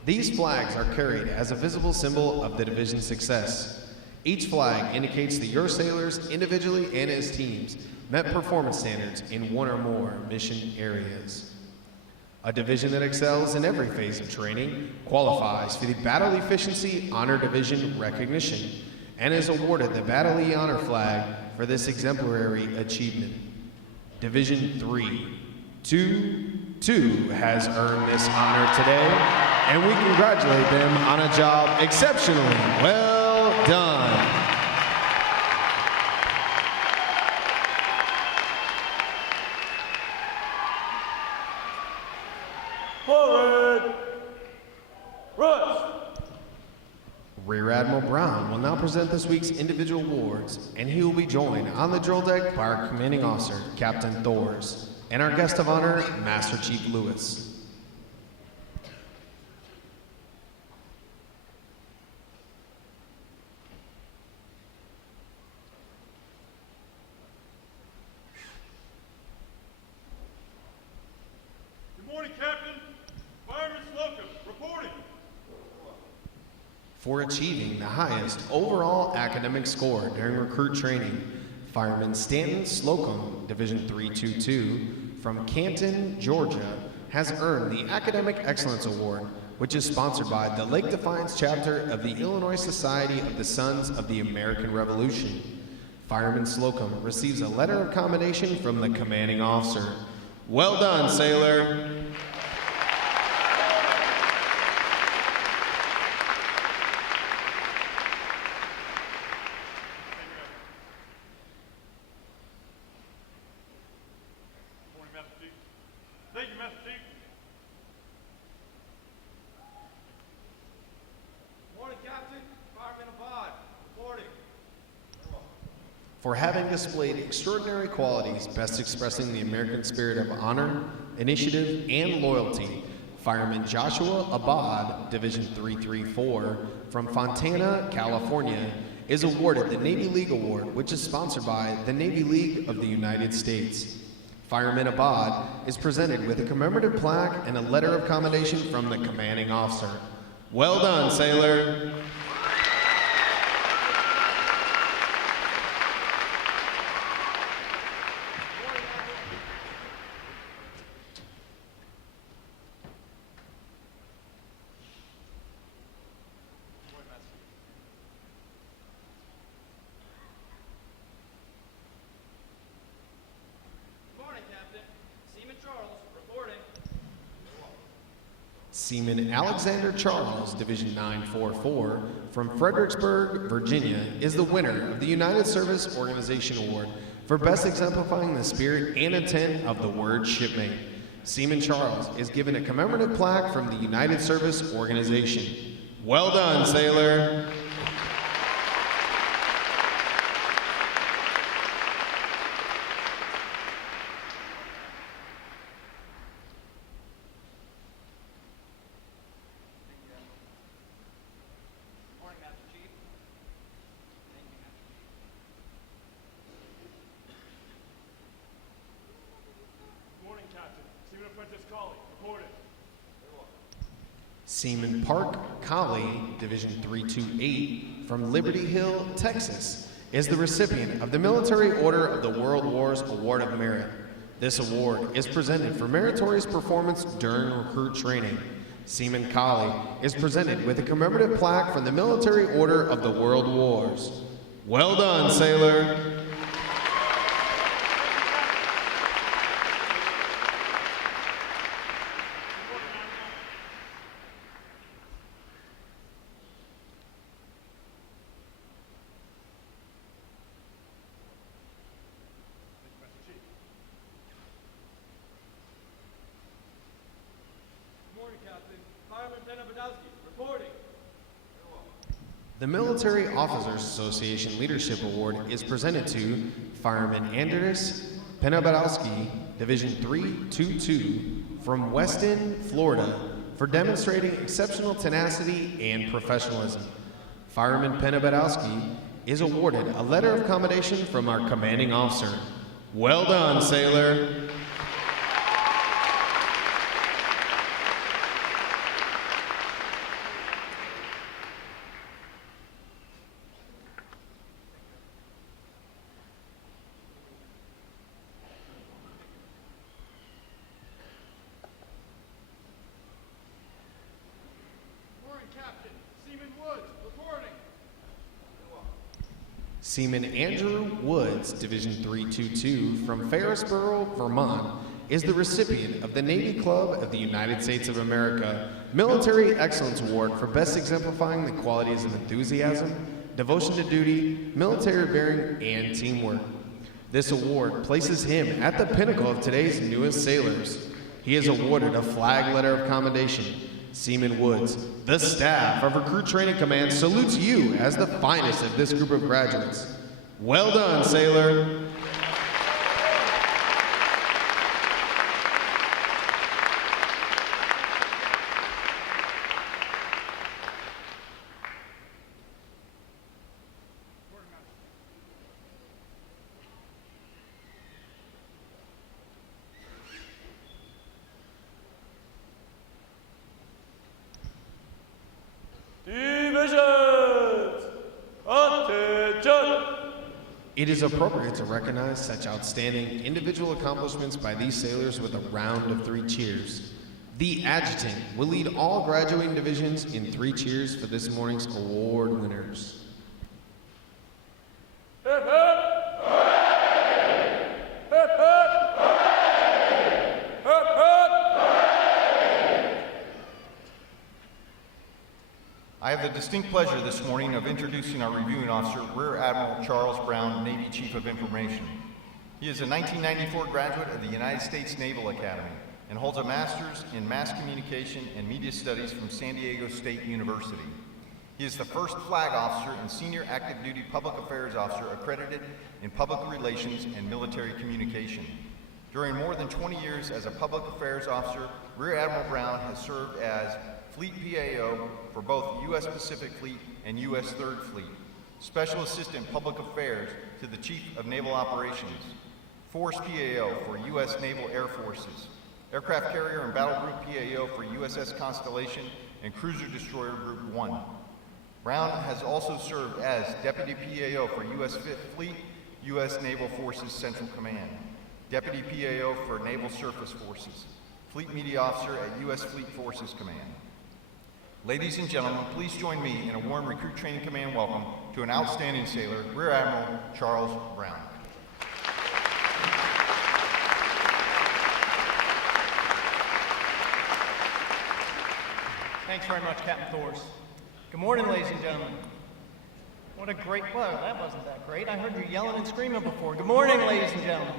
These flags are carried as a visible symbol of the division's success. Each flag indicates that your sailors, individually and as teams, met performance standards in 1 or more mission areas. A division that excels in every phase of training qualifies for the Battle Efficiency Honor Division recognition and is awarded the Battle E Honor Flag for this exemplary achievement. Division 3, 2-2 has earned this honor today. And we congratulate them on a job exceptionally well done. Forward! Rush! Rear Admiral Brown will now present this week's individual awards, and he will be joined on the drill deck by our commanding officer, Captain Thors, and our guest of honor, Master Chief Lewis. Good morning, Captain. Fireman Slocum, reporting. For achieving the highest overall academic score during recruit training, Fireman Stanton Slocum, Division 322, from Canton, Georgia, has earned the Academic Excellence Award, which is sponsored by the Lake Defiance chapter of the Illinois Society of the Sons of the American Revolution. Fireman Slocum receives a letter of commendation from the commanding officer. Well done, sailor. Morning, Master Chief. Thank you, Master Chief. Morning, Captain. Fireman Abad, reporting. For having displayed extraordinary qualities best expressing the American spirit of honor, initiative, and loyalty, Fireman Joshua Abad, Division 334, from Fontana, California, is awarded the Navy League Award, which is sponsored by the Navy League of the United States. Fireman Abad is presented with a commemorative plaque and a letter of commendation from the commanding officer. Well done, sailor. Morning, Captain. Seaman Charles, reporting. Seaman Alexander Charles, Division 944, from Fredericksburg, Virginia, is the winner of the United Service Organization Award for best exemplifying the spirit and intent of the word shipmate. Seaman Charles is given a commemorative plaque from the United Service Organization. Well done, sailor. Morning, Master Chief. Thank you, Master Chief. Morning, Captain. Seaman Apprentice Colley, reporting. Seaman Park Colley, Division 328, from Liberty Hill, Texas, is the recipient of the Military Order of the World Wars Award of Merit. This award is presented for meritorious performance during recruit training. Seaman Colley is presented with a commemorative plaque from the Military Order of the World Wars. Well done, sailor. Morning, Captain. Fireman Tenabadowski, reporting. The Military Officers Association Leadership Award is presented to Fireman Andres Penabadowski, Division 322, from Weston, Florida, for demonstrating exceptional tenacity and professionalism. Fireman Penabadowski is awarded a letter of commendation from our commanding officer. Well done, sailor. Seaman Andrew Woods, Division 322, from Ferrisboro, Vermont, is the recipient of the Navy Club of the United States of America Military Excellence Award for best exemplifying the qualities of enthusiasm, devotion to duty, military bearing, and teamwork. This award places him at the pinnacle of today's newest sailors. He is awarded a flag letter of commendation. Seaman Woods, the staff of Recruit Training Command, salutes you as the finest of this group of graduates. Well done, sailor. Divisions! Attention! It is appropriate to recognize such outstanding individual accomplishments by these sailors with a round of 3 cheers. The adjutant will lead all graduating divisions in 3 cheers for this morning's award winners. Hip hip! Hooray! Hip hip! Hooray! Hip hip! I have the distinct pleasure this morning of introducing our reviewing officer, Rear Admiral Charles Brown, Navy Chief of Information. He is a 1994 graduate of the United States Naval Academy and holds a master's in mass communication and media studies from San Diego State University. He is the first flag officer and senior active duty public affairs officer accredited in public relations and military communication. During more than 20 years as a public affairs officer, Rear Admiral Brown has served as Fleet PAO for both U.S. Pacific Fleet and U.S. 3rd Fleet, Special Assistant Public Affairs to the Chief of Naval Operations, Force PAO for U.S. Naval Air Forces, Aircraft Carrier and Battle Group PAO for USS Constellation and Cruiser Destroyer Group 1. Brown has also served as Deputy PAO for U.S. 5th Fleet, U.S. Naval Forces Central Command, Deputy PAO for Naval Surface Forces, Fleet Media Officer at U.S. Fleet Forces Command. Ladies and gentlemen, please join me in a warm Recruit Training Command welcome to an outstanding sailor, Rear Admiral Charles Brown. Thanks very much, Captain Thors. Good morning, ladies and gentlemen. What a great, well, that wasn't that great. I heard you yelling and screaming before. Good morning, ladies and gentlemen.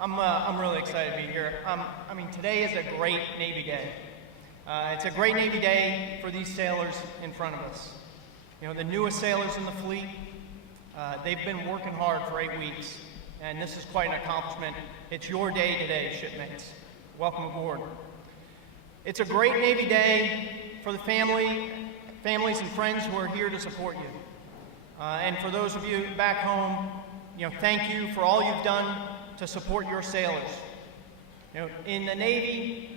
I'm really excited to be here. Today is a great Navy Day. It's a great Navy Day for these sailors in front of us. You know, the newest sailors in the fleet, they've been working hard for 8 weeks, and this is quite an accomplishment. It's your day today, shipmates. Welcome aboard. It's a great Navy Day for the families and friends who are here to support you. And for those of you back home, thank you for all you've done to support your sailors. In the Navy,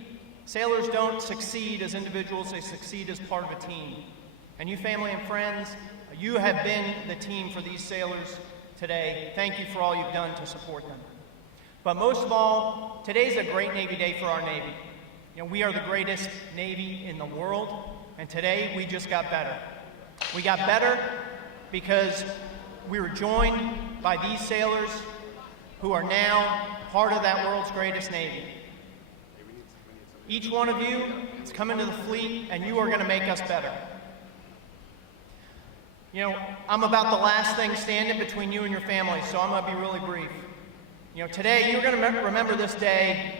sailors don't succeed as individuals, they succeed as part of a team. And you family and friends, you have been the team for these sailors today. Thank you for all you've done to support them. But most of all, today's a great Navy Day for our Navy. We are the greatest Navy in the world, and today we just got better. We got better because we were joined by these sailors who are now part of that world's greatest Navy. Each one of you is coming to the fleet, and you are going to make us better. I'm about the last thing standing between you and your family, so I'm going to be really brief. Today you're going to remember this day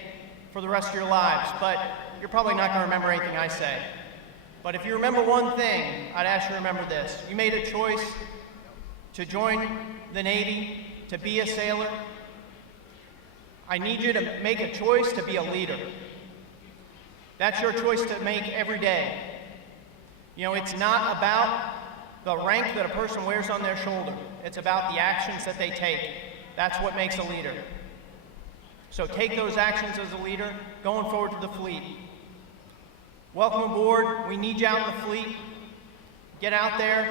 for the rest of your lives, but you're probably not going to remember anything I say. But if you remember one thing, I'd ask you to remember this. You made a choice to join the Navy, to be a sailor. I need you to make a choice to be a leader. That's your choice to make every day. It's not about the rank that a person wears on their shoulder. It's about the actions that they take. That's what makes a leader. So take those actions as a leader going forward to the fleet. Welcome aboard. We need you out in the fleet. Get out there,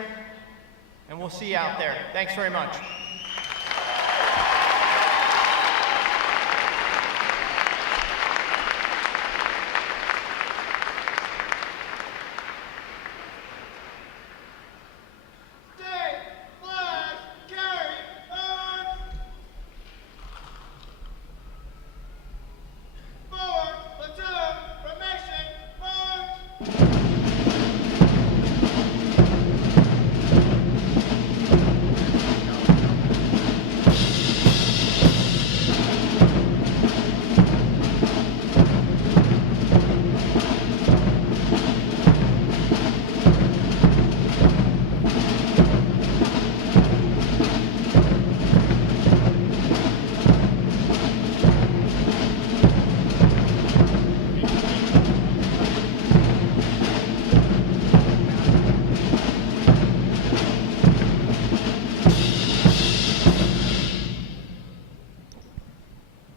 and we'll see you out there. Thanks very much.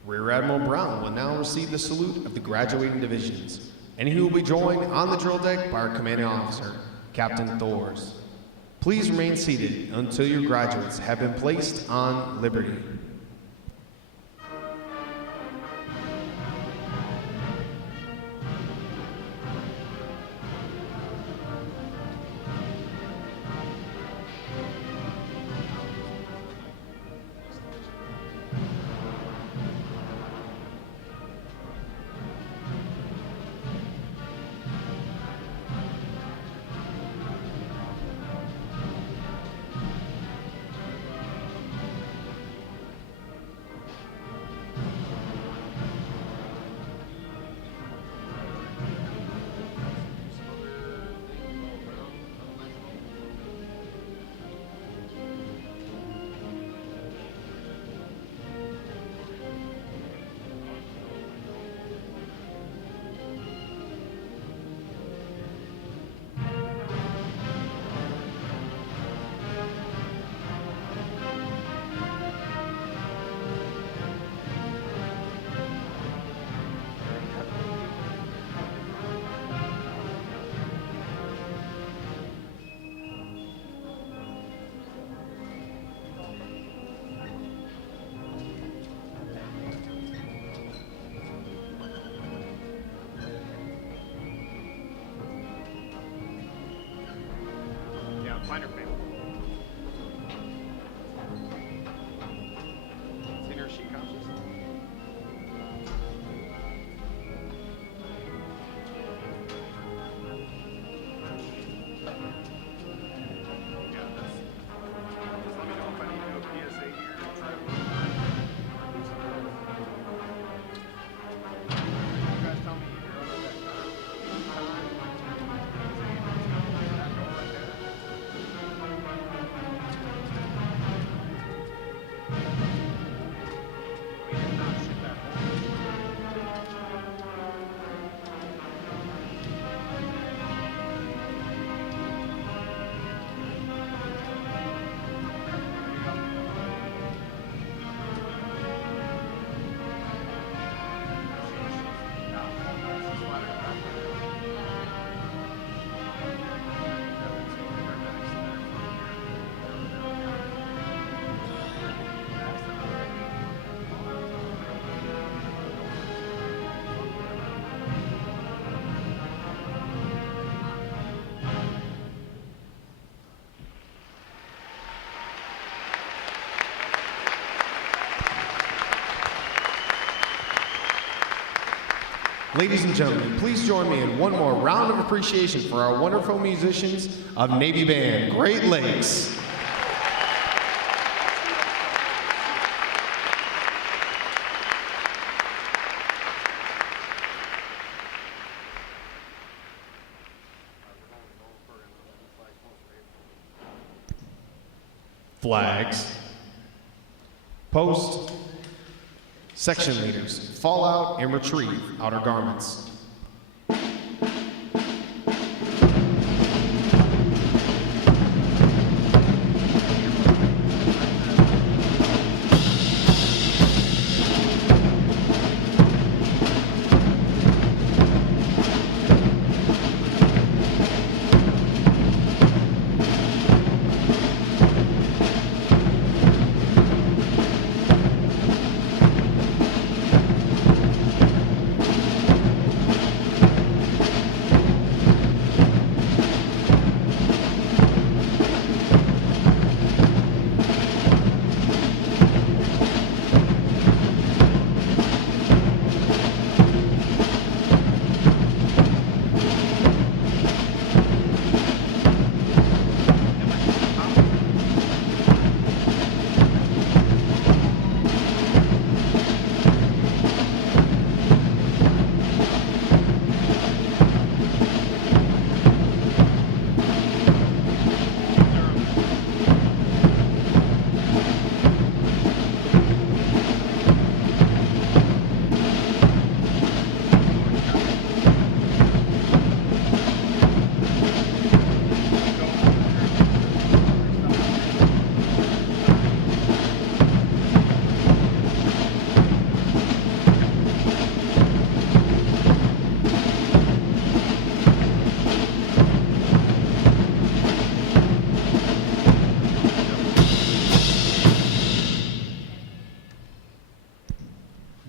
Rear Admiral Brown will now receive the salute of the graduating divisions, and he will be joined on the drill deck by our commanding officer, Captain Thors. Please remain seated until your graduates have been placed on liberty. Minor fail. Senior sheet conscious. Yeah, that's. Just let me know if I need to do a PSA here or try to. You guys tell me you're under that time. Ladies and gentlemen, please join me in one more round of appreciation for our wonderful musicians of Navy Band, Great Lakes. Flags. Post. Section leaders, fall out and retrieve outer garments.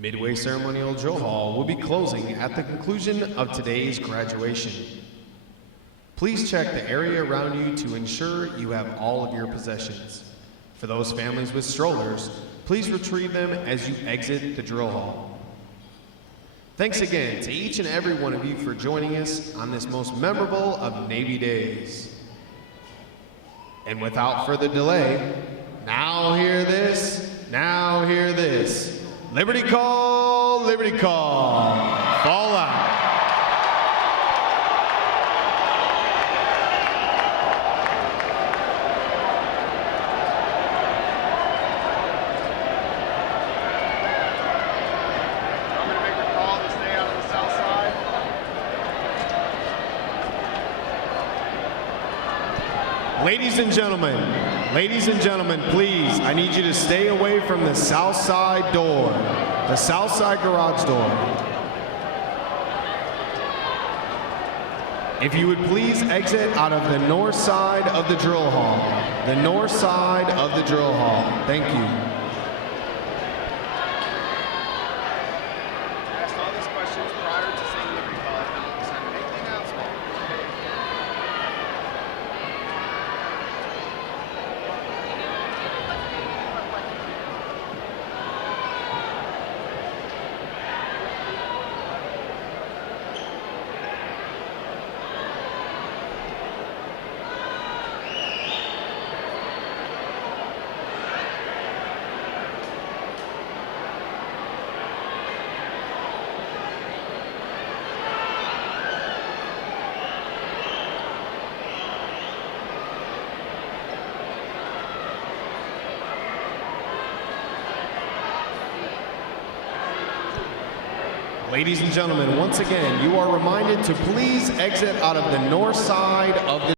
Midway Ceremonial Drill Hall will be closing at the conclusion of today's graduation. Please check the area around you to ensure you have all of your possessions. For those families with strollers, please retrieve them as you exit the drill hall. Thanks again to each and every one of you for joining us on this most memorable of Navy days. And without further delay, now hear this, now hear this. Liberty call, fall out. I'm going to make a call to stay out of the south side. Ladies and gentlemen, please, I need you to stay away from the south side door, the south side garage door. If you would please exit out of the north side of the drill hall, the north side of the drill hall. Thank you. Asked all these questions prior to saying Liberty call. If you decide to make the announcement. Ladies and gentlemen, once again, you are reminded to please exit out of the north side of the